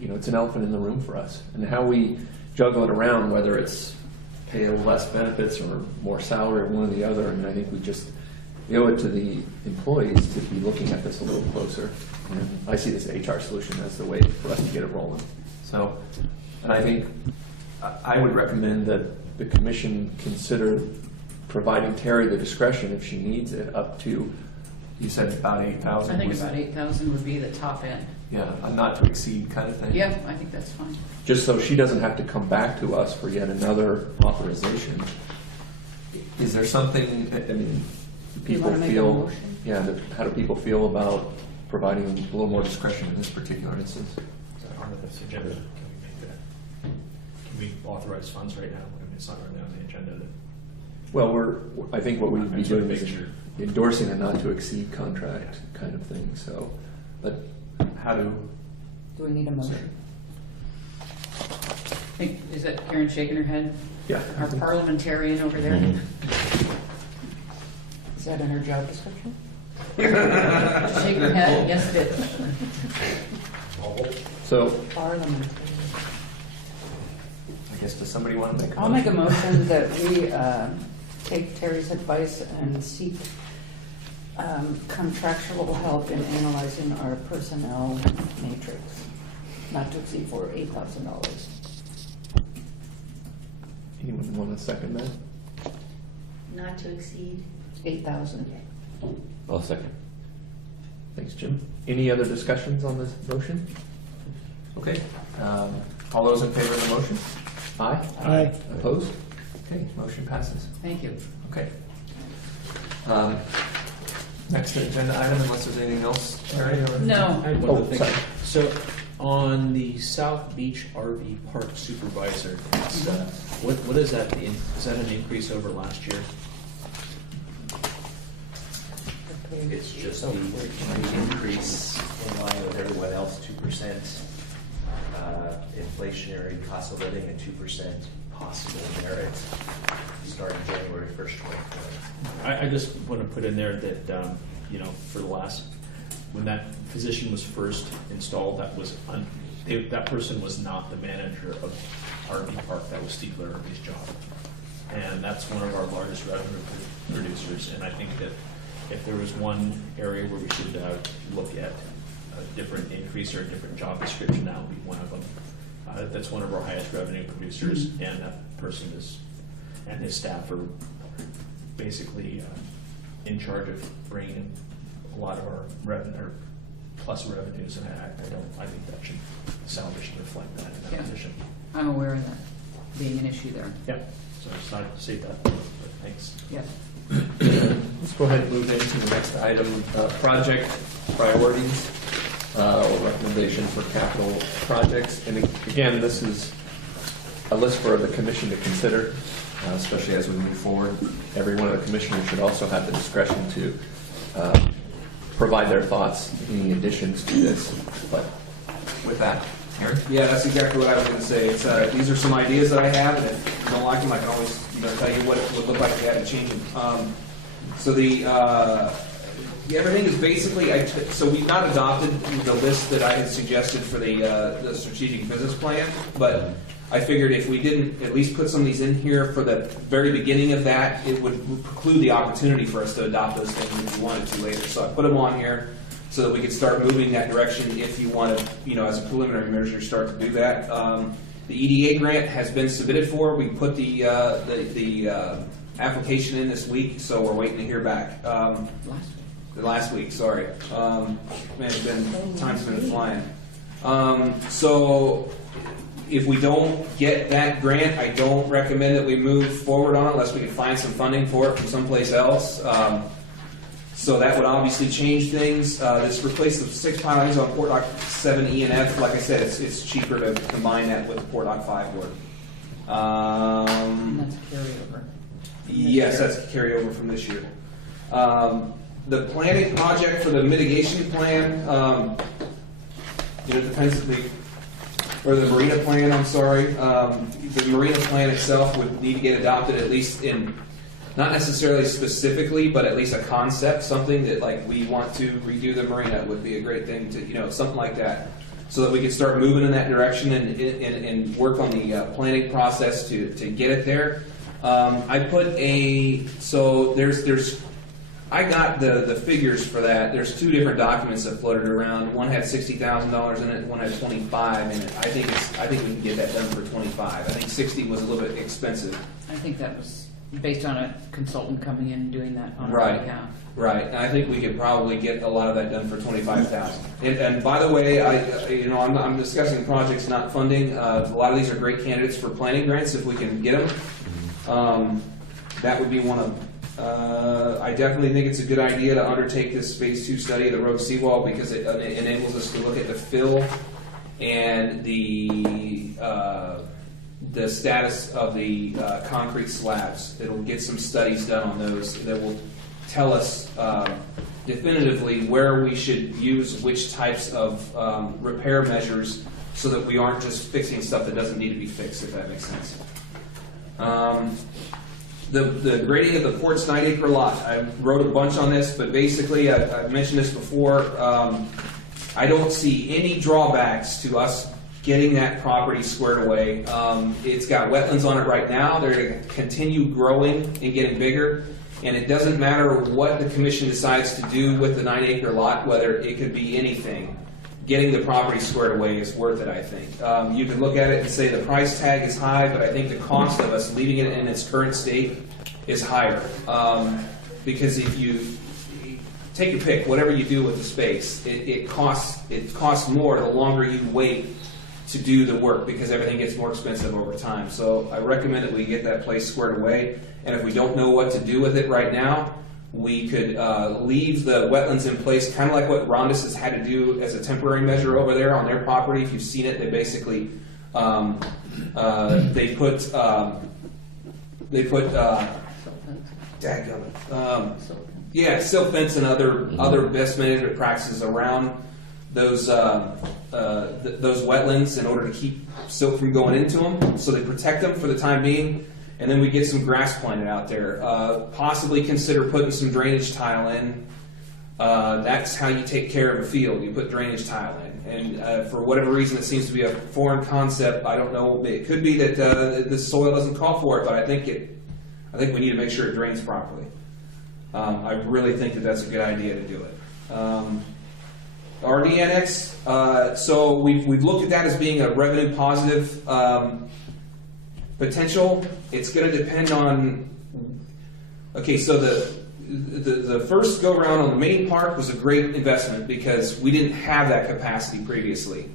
it's an elephant in the room for us, and how we juggle it around, whether it's pay less benefits or more salary or one or the other. And I think we owe it to the employees to be looking at this a little closer. And I see this HR solution as the way for us to get it rolling. So, and I think I would recommend that the commission consider providing Terry the discretion, if she needs it, up to, you said about 8,000. I think about 8,000 would be the top end. Yeah, a not to exceed kind of thing. Yeah, I think that's fine. Just so she doesn't have to come back to us for yet another authorization. Is there something, do people wanna make a feel, motion? how do people feel about providing a little more discretion in this particular instance? Is that part of this agenda? Can we make that? Can we authorize funds right now? I mean, it's not right now on the agenda. Well, I think what we'd be I'm sort doing of is making sure. endorsing a not to exceed contract kind of thing, so, but how do, Do we need a motion? Is that Karen shaking her head? yeah. Our parliamentarian over there? Is that in her job description? Shaking her head, yes it is. So, Parliament. I guess, does somebody want to make a motion? I'll make a motion that we take Terry's advice and seek contractual help in analyzing our personnel matrix, not to exceed for $8,000. Anyone want to second that? Not to exceed. 8,000. I'll second. Thanks, Jim. Any other discussions on this motion? Okay. All those in favor of the motion? Aye? Aye. Opposed? Okay, motion passes. Thank you. Okay. Next agenda item, unless there's anything else, Terry? Or? No, I had one Oh, other thing. sorry. So, on the South Beach RV Park supervisor, it's, what is that? Is that an increase over last year? It's just the increase in line with everyone else, 2% inflationary cost of living and 2% possible merit starting January 1st, 2020. I just want to put in there that, you know, for the last, when that position was first installed, that person was not the manager of RV Park, that was Steve Larrabee's job. And that's one of our largest revenue producers, and I think that if there was one area where we should look at a different increase or a different job description, that would be one of them. That's one of our highest revenue producers, and that person and his staff are basically in charge of bringing in a lot of our revenue, or plus revenues, and I think that should salvage to reflect that in that Yeah. position. I'm aware of that being an issue there. Yep, so I decided to say that, but thanks. Yeah. Let's go ahead and move into the next item, project priorities, or recommendation for capital projects. And again, this is a list for the commission to consider, especially as we move forward. Every one of the commissioners should also have the discretion to provide their thoughts, any additions to this. But with that, Aaron? Yeah, that's exactly what I was going to say. It's, these are some ideas that I have, and if you don't like them, I can always tell you what it would look like if we had to change them. So everything is basically, so we've not adopted the list that I had suggested for the strategic business plan, but I figured if we didn't at least put some of these in here for the very beginning of that, it would preclude the opportunity for us to adopt those things if we wanted to later. So I put them on here so that we could start moving that direction if you want to, as a preliminary measure, start to do that. The EDA grant has been submitted for. We put the application in this week, so we're waiting to hear back. Last week, sorry. Man, time's been flying. So if we don't get that grant, I don't recommend that we move forward on it unless we can find some funding for it from someplace else. So that would obviously change things. This replaced the 6 pilings on Port Dock 7 E and F. Like I said, it's cheaper to combine that with the Port Dock 5 work. And that's a carryover. Yes, that's a carryover from this year. The planning project for the mitigation plan, it depends or the marina plan, I'm sorry. The marina plan itself would need to get adopted at least in, not necessarily specifically, but at least a concept, something that like we want to redo the marina would be a great thing to, something like that. So that we could start moving in that direction and work on the planning process to get it there. I put I got the figures for that. There's 2 different documents that floated around. One had $60,000 in it, one had $25,000 in it. I think we can get that done for $25,000. I think $60,000 was a little bit expensive. I think that was based on a consultant coming in and doing that on our behalf. Right, and I think we could probably get a lot of that done for $25,000. And by the way, I'm discussing projects, not funding. A lot of these are great candidates for planning grants if we can get them. That would be one of them. I definitely think it's a good idea to undertake this phase 2 study of the road seawall because it enables us to look at the fill and the status of the concrete slabs. It'll get some studies done on those that will tell us definitively where we should use which types of repair measures so that we aren't just fixing stuff that doesn't need to be fixed, if that makes sense. The grading of the Port's 9-acre lot. I wrote a bunch on this, but basically, I've mentioned this before. I don't see any drawbacks to us getting that property squared away. It's got wetlands on it right now. They're going to continue growing and getting bigger. And it doesn't matter what the commission decides to do with the 9-acre lot, whether it could be anything. Getting the property squared away is worth it, I think. You can look at it and say the price tag is high, but I think the cost of us leaving it in its current state is higher. Because if you take your pick, whatever you do with the space, it costs more the longer you wait to do the work because everything gets more expensive over time. So I recommend that we get that place squared away. And if we don't know what to do with it right now, we could leave the wetlands in place, kind of like what Rondis has had to do as a temporary measure over there on their property. If you've seen it, they basically they put silt fence and other best management practices around those wetlands in order to keep silt from going into them. So they protect them for the time being. And then we get some grass planted out there. Possibly consider putting some drainage tile in. That's how you take care of a field. You put drainage tile in. And for whatever reason, it seems to be a foreign concept. I don't know. It could be that the soil doesn't call for it, but I think we need to make sure it drains properly. I really think that that's a good idea to do it. RD Annex. So we've looked at that as being a revenue positive. Potential, it's going to depend on. Okay, so the first go round on the main park was a great investment because we didn't have that capacity previously.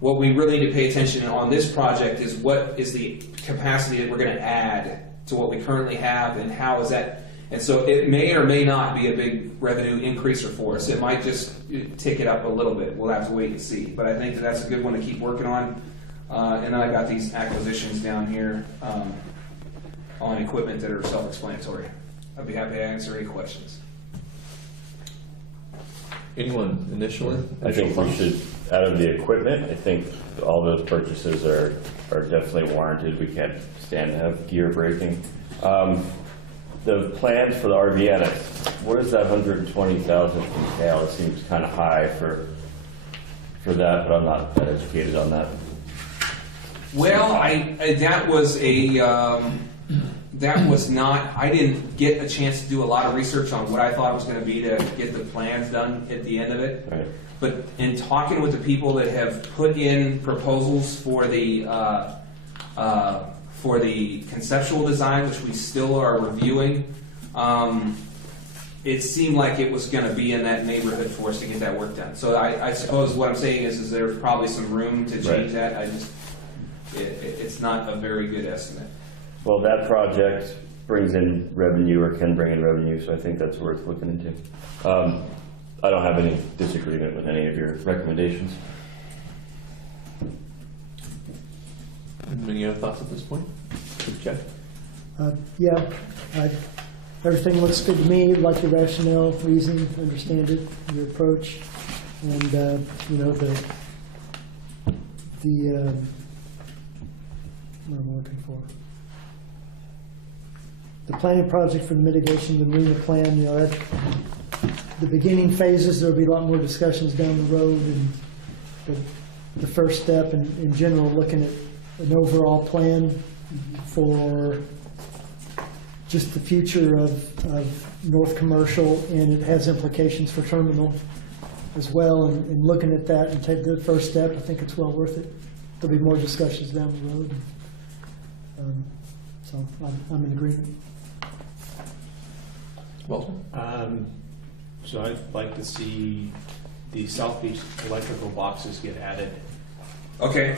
What we really need to pay attention on this project is what is the capacity that we're going to add to what we currently have, and how is that. And so it may or may not be a big revenue increaser for us. It might just tick it up a little bit. We'll have to wait and see. But I think that that's a good one to keep working on. And then I got these acquisitions down here on equipment that are self-explanatory. I'd be happy to answer any questions. Anyone initially? I think we should, out of the equipment, I think all those purchases are definitely warranted. We can't stand to have gear breaking. The plans for the RV annex, what does that 120,000 entail? It seems kind of high for that, but I'm not that educated on that. Well, that was not. I didn't get a chance to do a lot of research on what I thought it was going to be to get the plans done at the end of it. Right. But in talking with the people that have put in proposals for the conceptual design, which we still are reviewing, it seemed like it was going to be in that neighborhood for us to get that work done. So I suppose what I'm saying is there's probably some room to change that. It's not a very good estimate. Well, that project brings in revenue, or can bring in revenue, so I think that's worth looking into. I don't have any disagreement with any of your recommendations. Any other thoughts at this point? Jeff? Everything looks good to me, like the rationale, reason, understand it, your approach, and, what am I looking for? The planning project for the mitigation of the marina plan, at the beginning phases, there'll be a lot more discussions down the road, and the first step in general, looking at an overall plan for just the future of North Commercial, and it has implications for Terminal as well, and looking at that and take the first step, I think it's well worth it. There'll be more discussions down the road. So I'm in agreement. Walter? So I'd like to see the South Beach electrical boxes get added. Okay.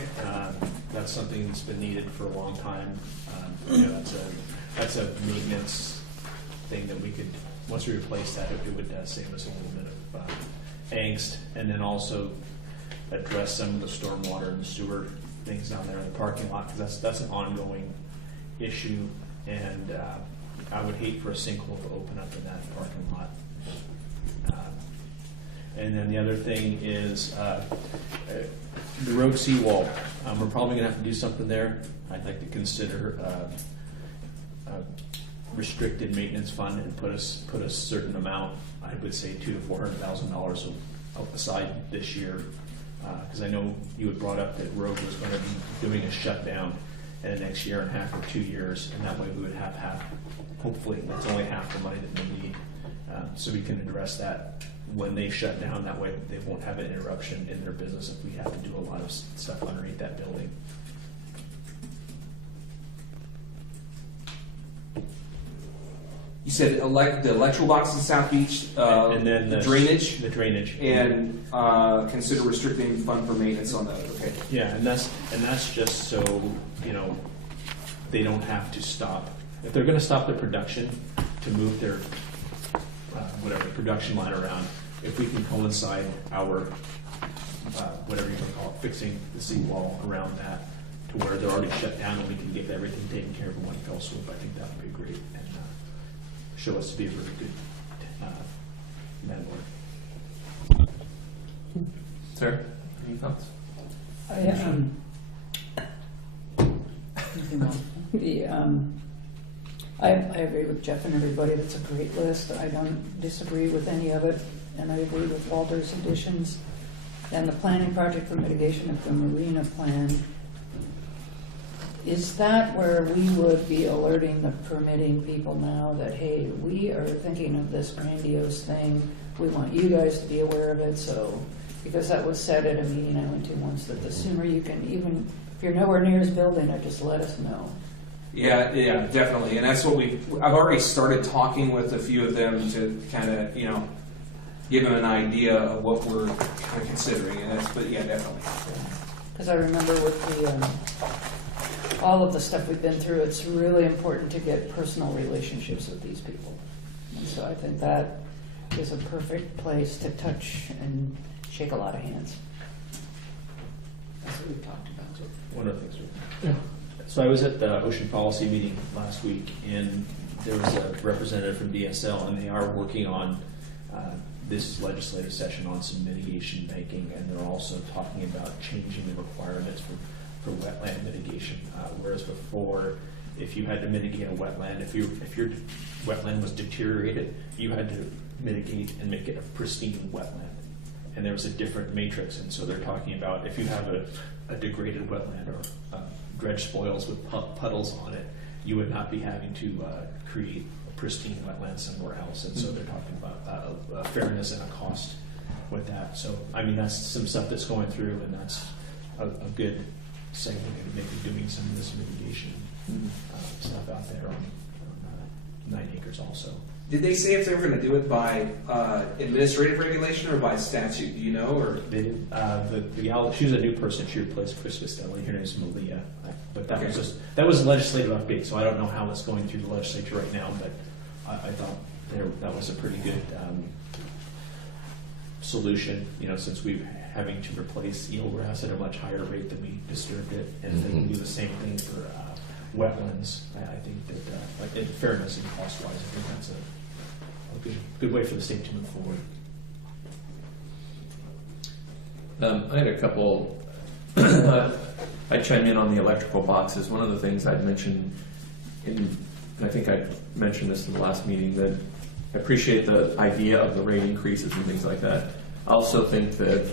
That's something that's been needed for a long time. That's a maintenance thing that we could, once we replace that, it would save us a little bit of angst, and then also address some of the stormwater and sewer things down there in the parking lot, because that's an ongoing issue, and I would hate for a sinkhole to open up in that parking lot. And then the other thing is the road seawall. We're probably going to have to do something there. I'd like to consider a restricted maintenance fund and put a certain amount, I would say $200,000 to $400,000 aside this year, because I know you had brought up that road was going to be doing a shutdown in the next year and a half or 2 years, and that way we would have half. Hopefully, that's only half the money that we need, so we can address that when they shut down. That way, they won't have an interruption in their business if we have to do a lot of stuff underneath that building. You said the electrical box in South Beach, And then the drainage, the drainage, and consider restricting fund for maintenance on that. Okay. yeah, and that's just so they don't have to stop. If they're going to stop their production to move their whatever, production line around, if we can coincide our, whatever you want to call it, fixing the seawall around that to where they're already shut down and we can get everything taken care of in one fell swoop, I think that would be great and show us to be a really good landlord. Sarah, any thoughts? I agree with Jeff and everybody. That's a great list. I don't disagree with any of it, and I agree with Walter's additions. And the planning project for mitigation of the marina plan, is that where we would be alerting the permitting people now that, hey, we are thinking of this grandiose thing, we want you guys to be aware of it, so, because that was said at a meeting I went to once, that the sooner you can, even if you're nowhere near his building, just let us know. Yeah, definitely, and that's what I've already started talking with a few of them to kind of, give them an idea of what we're kind of considering, and but yeah, definitely. Because I remember with the, all of the stuff we've been through, it's really important to get personal relationships with these people. And so I think that is a perfect place to touch and shake a lot of hands. That's what we've talked about. One of the things. So I was at the ocean policy meeting last week, and there was a representative from DSL, and they are working on this legislative session on some mitigation banking, and they're also talking about changing the requirements for wetland mitigation. Whereas before, if you had to mitigate a wetland, if your wetland was deteriorated, you had to mitigate and make it a pristine wetland. And there was a different matrix, and so they're talking about if you have a degraded wetland or dredge spoils with puddles on it, you would not be having to create a pristine wetland somewhere else. And so they're talking about fairness and a cost with that. So, I mean, that's some stuff that's going through, and that's a good segue to maybe doing some of this mitigation stuff out there on 9 acres also. Did they say if they were going to do it by administrative regulation or by statute? Do you know? Or They did. The gal, she was a new person. She replaced Chris Costelli. Her name is Malia. But that was just a legislative update. So I don't know how it's going through the legislature right now. But I thought that was a pretty good solution. since we're having to replace eelgrass at a much higher rate than we disturbed it, and if they can do the same thing for wetlands, I think that like in fairness and cost-wise, I think that's a good way for the state to move forward. I had a couple. I'd chime in on the electrical boxes. One of the things I'd mentioned, and I think I mentioned this in the last meeting, that I appreciate the idea of the rate increases and things like that. I also think that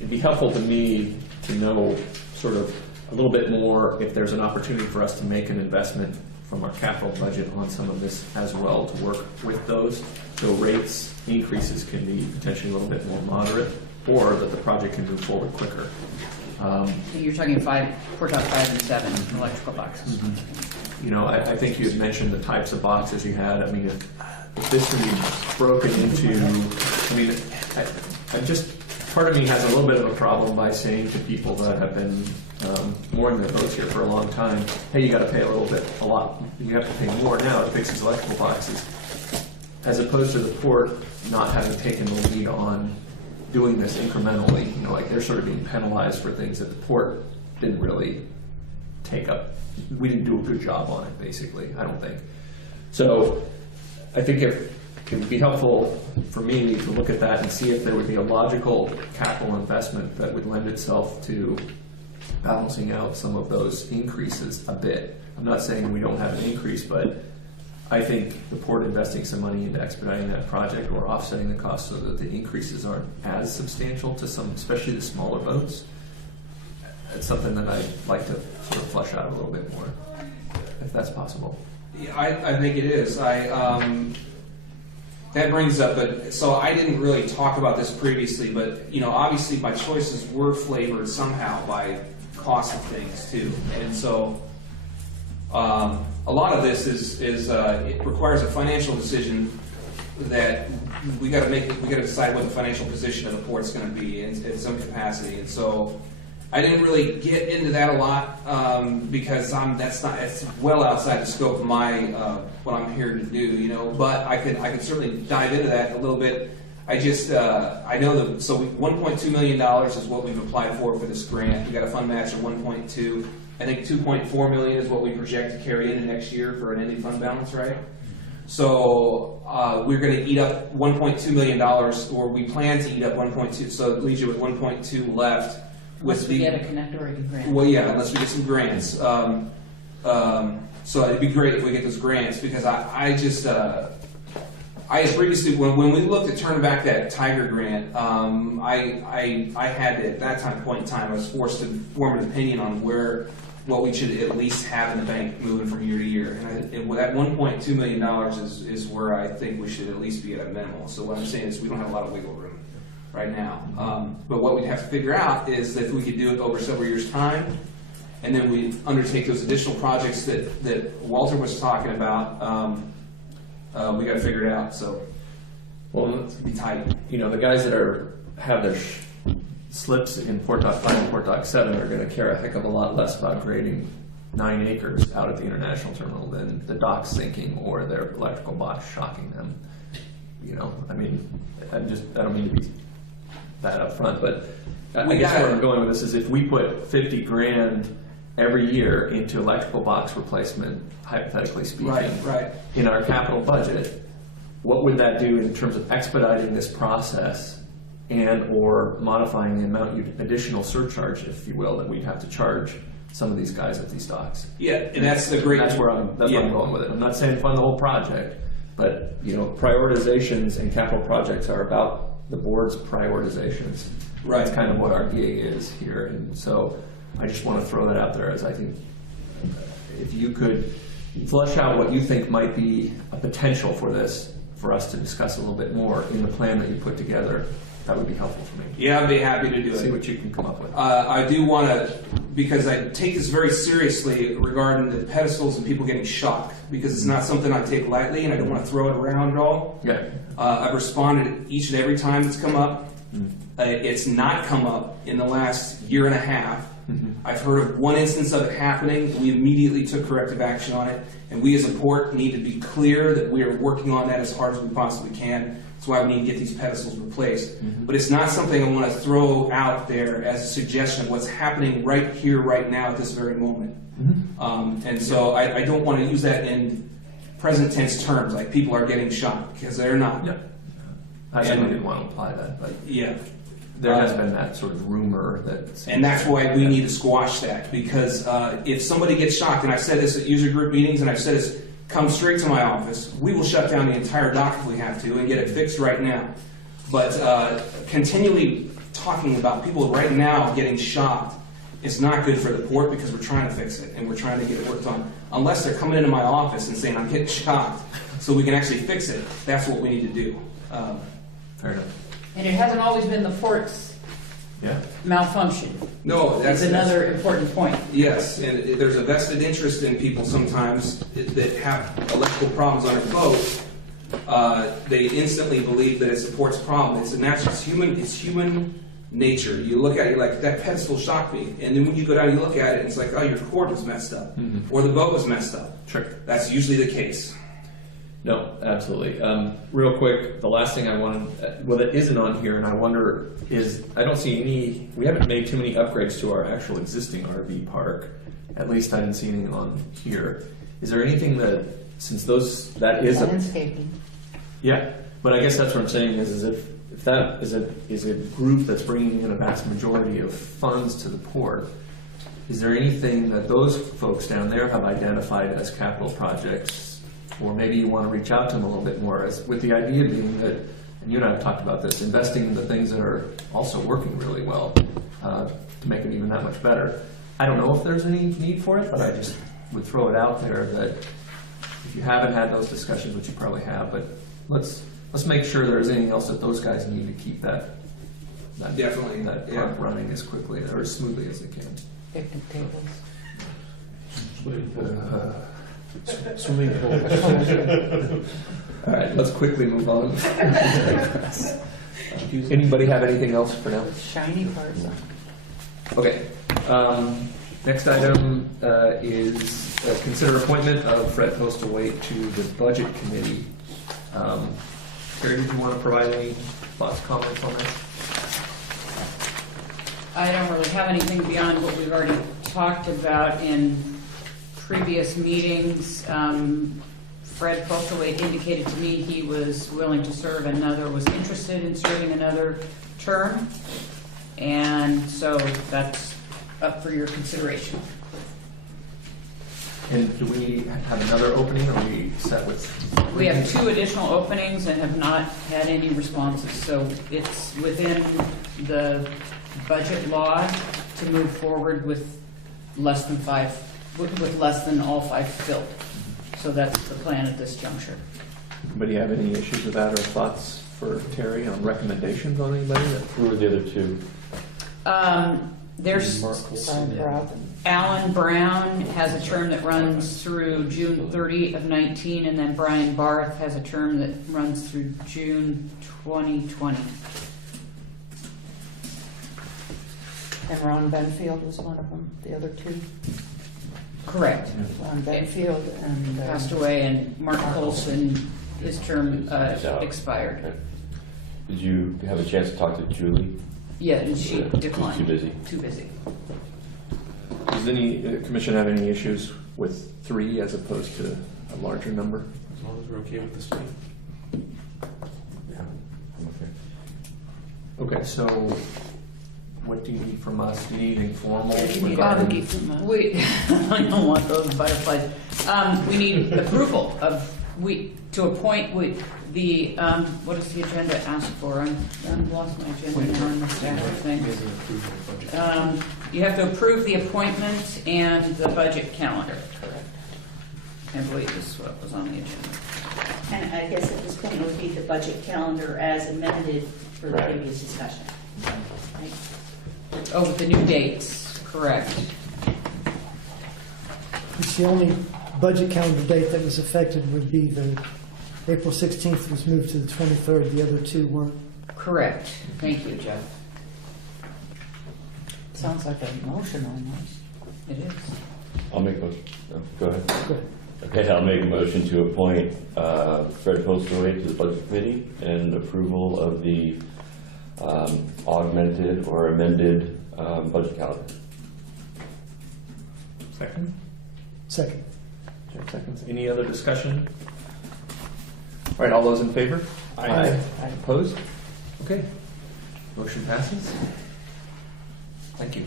it'd be helpful to me to know sort of a little bit more if there's an opportunity for us to make an investment from our capital budget on some of this as well, to work with those. So rates increases can be potentially a little bit more moderate, or that the project can move forward quicker. You're talking quartile 5 and 7 electrical boxes. I think you had mentioned the types of boxes you had. I mean, if this can be broken into, part of me has a little bit of a problem by saying to people that have been mooring their boats here for a long time, hey, you got to pay a lot. You have to pay more now to fix these electrical boxes, as opposed to the port not having taken the lead on doing this incrementally. They're sort of being penalized for things that the port didn't really take up. We didn't do a good job on it, basically, I don't think. So I think it would be helpful for me to look at that and see if there would be a logical capital investment that would lend itself to balancing out some of those increases a bit. I'm not saying we don't have an increase, but I think the port investing some money into expediting that project or offsetting the cost so that the increases aren't as substantial to some, especially the smaller boats. It's something that I'd like to sort of flesh out a little bit more, if that's possible. yeah, I think it is. That brings up, so I didn't really talk about this previously, but obviously my choices were flavored somehow by cost of things too, and so a lot of this is it requires a financial decision that we got to decide what the financial position of the port's going to be in some capacity, and so I didn't really get into that a lot because it's well outside the scope of my what I'm here to do, you know. But I could certainly dive into that a little bit. I just I know that $1.2 million is what we've applied for this grant. We got a fund match of 1.2. I think 2.4 million is what we project to carry into next year for an ending fund balance, right? So we're going to eat up $1.2 million, or we plan to eat up 1.2. So it leaves you with 1.2 left. Unless we get a Connect Oregon grant. Well, yeah, unless we get some grants. So it'd be great if we get those grants, because I had previously, when we looked at turning back that Tiger grant, I had at that point in time, I was forced to form an opinion on what we should at least have in the bank moving from year to year. And that $1.2 million is where I think we should at least be at a minimal. So what I'm saying is we don't have a lot of wiggle room right now. But what we'd have to figure out is that if we could do it over several years' time, and then we undertake those additional projects that Walter was talking about, we got to figure it out. So, Well, it's gonna be tight. you know, the guys that have their slips in Port Dock 5 and Port Dock 7 are going to care a heck of a lot less about grading 9 acres out at the international terminal than the dock sinking or their electrical box shocking them. You know, I mean, I don't mean to be that up front, but I guess where I'm going with this is if we put 50 grand every year into electrical box replacement, hypothetically speaking, Right. in our capital budget, what would that do in terms of expediting this process and or modifying the amount additional surcharge, if you will, that we'd have to charge some of these guys at these docks? Yeah, and that's the great. That's where I'm going with it. I'm not saying fund the whole project, but you know, prioritizations and capital projects are about the board's prioritizations. Right. That's kind of what our gig is here, and so I just want to throw that out there as I think if you could flesh out what you think might be a potential for this, for us to discuss a little bit more in the plan that you put together, that would be helpful for me. Yeah, I'd be happy to do See it. what you can come up with. I do want to, because I take this very seriously regarding the pedestals and people getting shocked, because it's not something I take lightly, and I don't want to throw it around at all. Yeah. I've responded each and every time it's come up. It's not come up in the last year and a half. I've heard of one instance of it happening. We immediately took corrective action on it, and we as a port need to be clear that we are working on that as hard as we possibly can. That's why we need to get these pedestals replaced. But it's not something I want to throw out there as a suggestion of what's happening right here, right now, at this very moment. And so I don't want to use that in present tense terms, like people are getting shocked, because they're not. Yeah. I certainly didn't want to imply that, but Yeah. there has been that sort of rumor that... And that's why we need to squash that, because if somebody gets shocked, and I've said this at user group meetings, and I've said this, come straight to my office. We will shut down the entire dock if we have to and get it fixed right now. But continually talking about people right now getting shocked is not good for the port, because we're trying to fix it and we're trying to get it worked on. Unless they're coming into my office and saying, I'm getting shocked, so we can actually fix it, that's what we need to do. Fair enough. And it hasn't always been the port's Yeah. malfunction. No, That's another important point. Yes, and there's a vested interest in people sometimes that have electrical problems on their boat. They instantly believe that it supports a problem. It's human nature. You look at it, you're like, that pedestal shocked me. And then when you go down and you look at it, it's like, oh, your cord was messed up. Or the boat was messed up. Sure. That's usually the case. No, absolutely. Real quick, the last thing I wanted, well, that isn't on here, and I wonder is, I don't see any, we haven't made too many upgrades to our actual existing RV park. At least I didn't see anything on here. Is there anything that, since that is a... Landscaping. Yeah, but I guess that's what I'm saying is if that is a group that's bringing in a vast majority of funds to the port, is there anything that those folks down there have identified as capital projects? Or maybe you want to reach out to them a little bit more, with the idea being that, and you and I have talked about this, investing in the things that are also working really well to make it even that much better. I don't know if there's any need for it, but I just would throw it out there that if you haven't had those discussions, which you probably have, but let's make sure there's anything else that those guys need to keep that Definitely, that yeah. park running as quickly or as smoothly as they can. Picnic tables. Swimming pool. All right, let's quickly move on. Anybody have anything else for now? Shiny parts. Okay, Next item is consider appointment of Fred Postlewaite to the Budget Committee. Carrie, did you want to provide any thoughts, comments on that? I don't really have anything beyond what we've already talked about in previous meetings. Fred Postlewaite indicated to me he was willing to serve was interested in serving another term. And so that's up for your consideration. And do we have another opening, or are we set with? We have 2 additional openings and have not had any responses, so it's within the budget law to move forward with less than all 5 filled. So that's the plan at this juncture. Anybody have any issues with that or thoughts for Terry on recommendations on anybody? Who are the other 2? There's Alan Brown has a term that runs through June 30 of 19, and then Brian Barth has a term that runs through June 2020. And Ron Benfield was one of them, the other 2. Correct. Ron Benfield and... Passed away, and Mark Colson, his term expired. Okay. Did you have a chance to talk to Julie? Yeah, and she declined. Too busy. Too busy. Does any commission have any issues with 3 as opposed to a larger number? As long as we're okay with the state. Yeah, I'm okay. Okay, so what do you need from us? Do you need anything formal? You need regarding- I don't want those butterflies. We need approval to appoint the, what does the agenda ask for? I've lost my agenda now on the stack of things. You have to approve the appointment and the budget calendar. Correct. I believe this is what was on the agenda. And I guess at this point it would be the budget calendar as amended for the Right. previous discussion. Right? Oh, with the new dates, correct. It's the only budget calendar date that was affected would be the April 16th was moved to the 23rd. The other 2 weren't. Correct. Thank you, Jeff. Sounds like a motion almost. It is. I'll make a, go ahead. Go ahead. Okay, I'll make a motion to appoint Fred Postlewaite to the Budget Committee and approval of the augmented or amended budget calendar. Second? Second. Jeff seconds. Any other discussion? All right, all those in favor? Aye. Opposed? Okay. Motion passes. Thank you.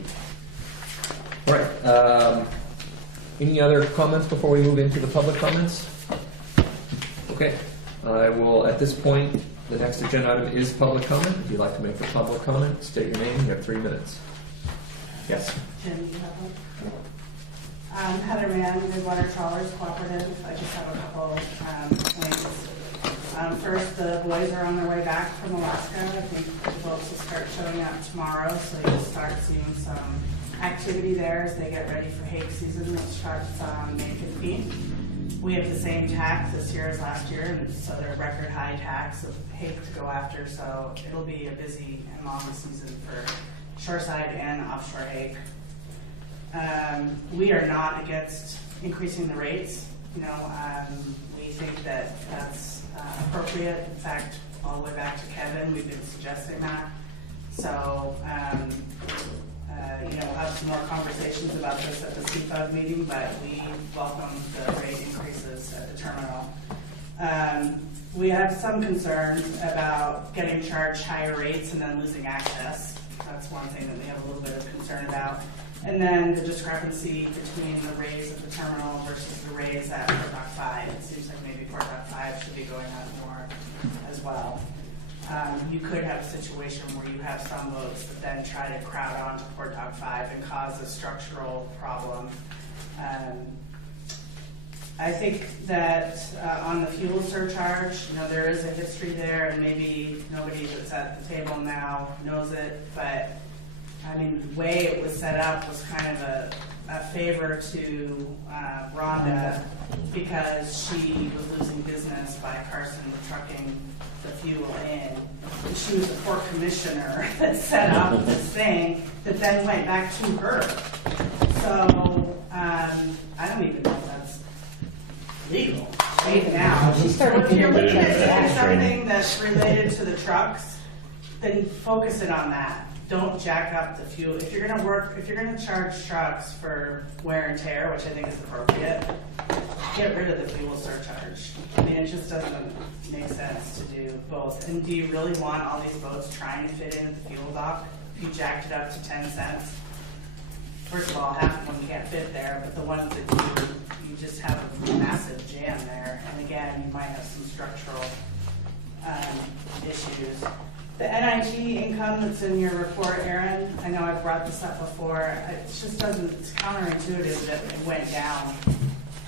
All right. Any other comments before we move into the public comments? Okay. I will, at this point, the next agenda item is public comment. If you'd like to make a public comment, state your name. You have 3 minutes. Yes. Jim, you have one? Heather Mann, Midwater Trawlers Cooperative. I just have a couple points. First, the boys are on their way back from Alaska. I think the boats will start showing up tomorrow, so you'll start seeing some activity there as they get ready for hake season, which starts on May 15th. We have the same tax this year as last year, and so they're record high tax of hake to go after, so it'll be a busy and long season for shoreside and offshore hake. We are not against increasing the rates. We think that that's appropriate. In fact, all the way back to Kevin, we've been suggesting that. So, we'll have some more conversations about this at the CFUG meeting, but we welcome the rate increases at the terminal. We have some concerns about getting charged higher rates and then losing access. That's one thing that we have a little bit of concern about. And then the discrepancy between the raise at the terminal versus the raise at Port Dock 5. It seems like maybe Port Dock 5 should be going up more as well. You could have a situation where you have some boats that then try to crowd onto Port Dock 5 and cause a structural problem. I think that on the fuel surcharge, there is a history there, and maybe nobody that's at the table now knows it, but I mean, the way it was set up was kind of a favor to Rhonda because she was losing business by Carson trucking the fuel in. And she was the port commissioner that set up this thing that then went back to her. So I don't even know if that's legal right now. She started So if you're looking at doing Yeah. something that's related to the trucks, then focus it on that. Don't jack up the fuel. If you're gonna charge trucks for wear and tear, which I think is appropriate, get rid of the fuel surcharge. I mean, it just doesn't make sense to do both. And do you really want all these boats trying to fit in at the fuel dock? If you jacked it up to 10 cents, first of all, half of them can't fit there, but the ones that do, you just have a massive jam there. And again, you might have some structural issues. The NIG income that's in your report, Aaron, I know I've brought this up before, it just doesn't, it's counterintuitive that it went down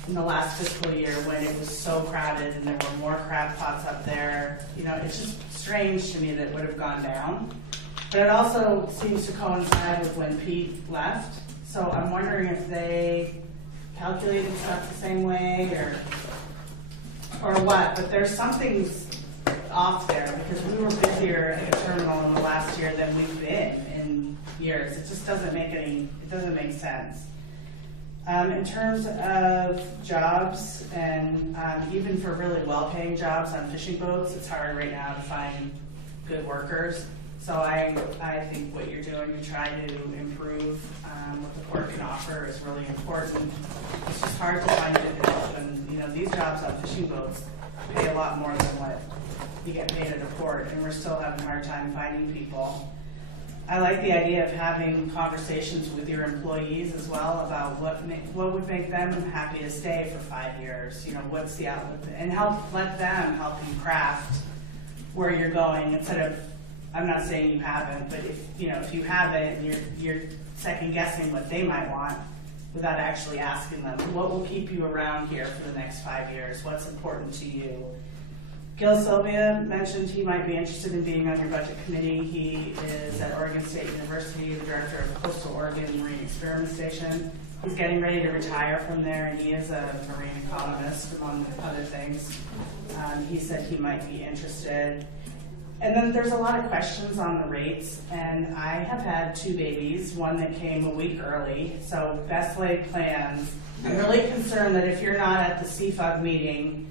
in the last fiscal year when it was so crowded and there were more crab pots up there. You know, it's just strange to me that it would have gone down. But it also seems to coincide with when Pete left. So I'm wondering if they calculated stuff the same way or what, but there's something's off there because we were busier at the terminal in the last year than we've been in years. It just doesn't make sense. In terms of jobs and even for really well-paying jobs on fishing boats, it's hard right now to find good workers. So I think what you're doing to try to improve what the port can offer is really important. It's just hard to find good help, and you know these jobs on fishing boats pay a lot more than what you get paid at a port, and we're still having a hard time finding people. I like the idea of having conversations with your employees as well about what would make them happy to stay for 5 years. You know, what's the outlook, and let them help you craft where you're going instead of. I'm not saying you haven't, but if you haven't, you're second guessing what they might want without actually asking them, what will keep you around here for the next 5 years? What's important to you? Gil Sylvia mentioned he might be interested in being on your budget committee. He is at Oregon State University, the director of Coastal Oregon Marine Experiment Station. He's getting ready to retire from there, and he is a marine economist, among other things. He said he might be interested. And then there's a lot of questions on the rates, and I have had 2 babies, one that came a week early, so best laid plans. I'm really concerned that if you're not at the CFUG meeting,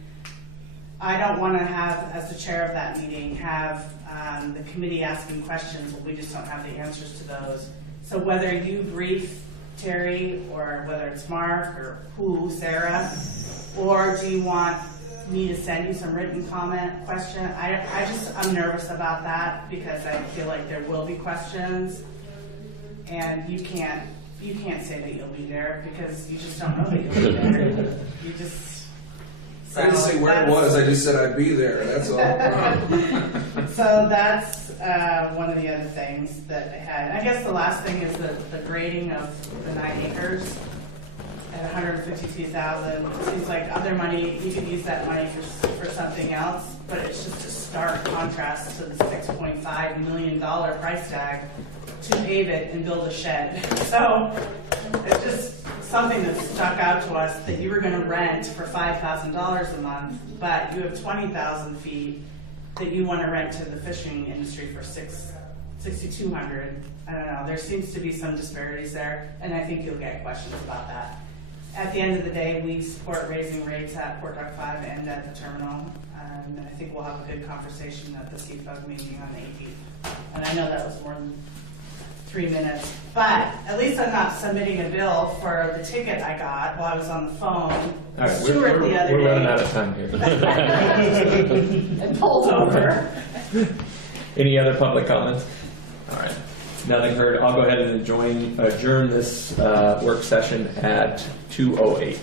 I don't want to have, as the chair of that meeting, have the committee asking questions, but we just don't have the answers to those. So whether you brief Terry, or whether it's Mark, or Sarah, or do you want me to send you some written question? I'm nervous about that because I feel like there will be questions, and you can't say that you'll be there because you just don't know that you'll be there. You just. I didn't say where it was, I just said I'd be there, that's all. So that's one of the other things that I had. And I guess the last thing is the grading of the 9 acres. At $152,000, it seems like other money, you could use that money for something else, but it's just a stark contrast to the $6.5 million price tag to pave it and build a shed. So it's just something that stuck out to us, that you were going to rent for $5,000 a month, but you have 20,000 feet that you want to rent to the fishing industry for $6,200. I don't know. There seems to be some disparities there, and I think you'll get questions about that. At the end of the day, we support raising rates at Port Dock 5 and at the terminal, and I think we'll have a good conversation at the CFUG meeting on the 18th. And I know that was more than 3 minutes, but at least I'm not submitting a bill for the ticket I got while I was on the phone All right, with Stuart the other we're running day. out of time here. And pulled over. Any other public comments? All right. Nothing heard. I'll go ahead and adjourn this work session at 2:08.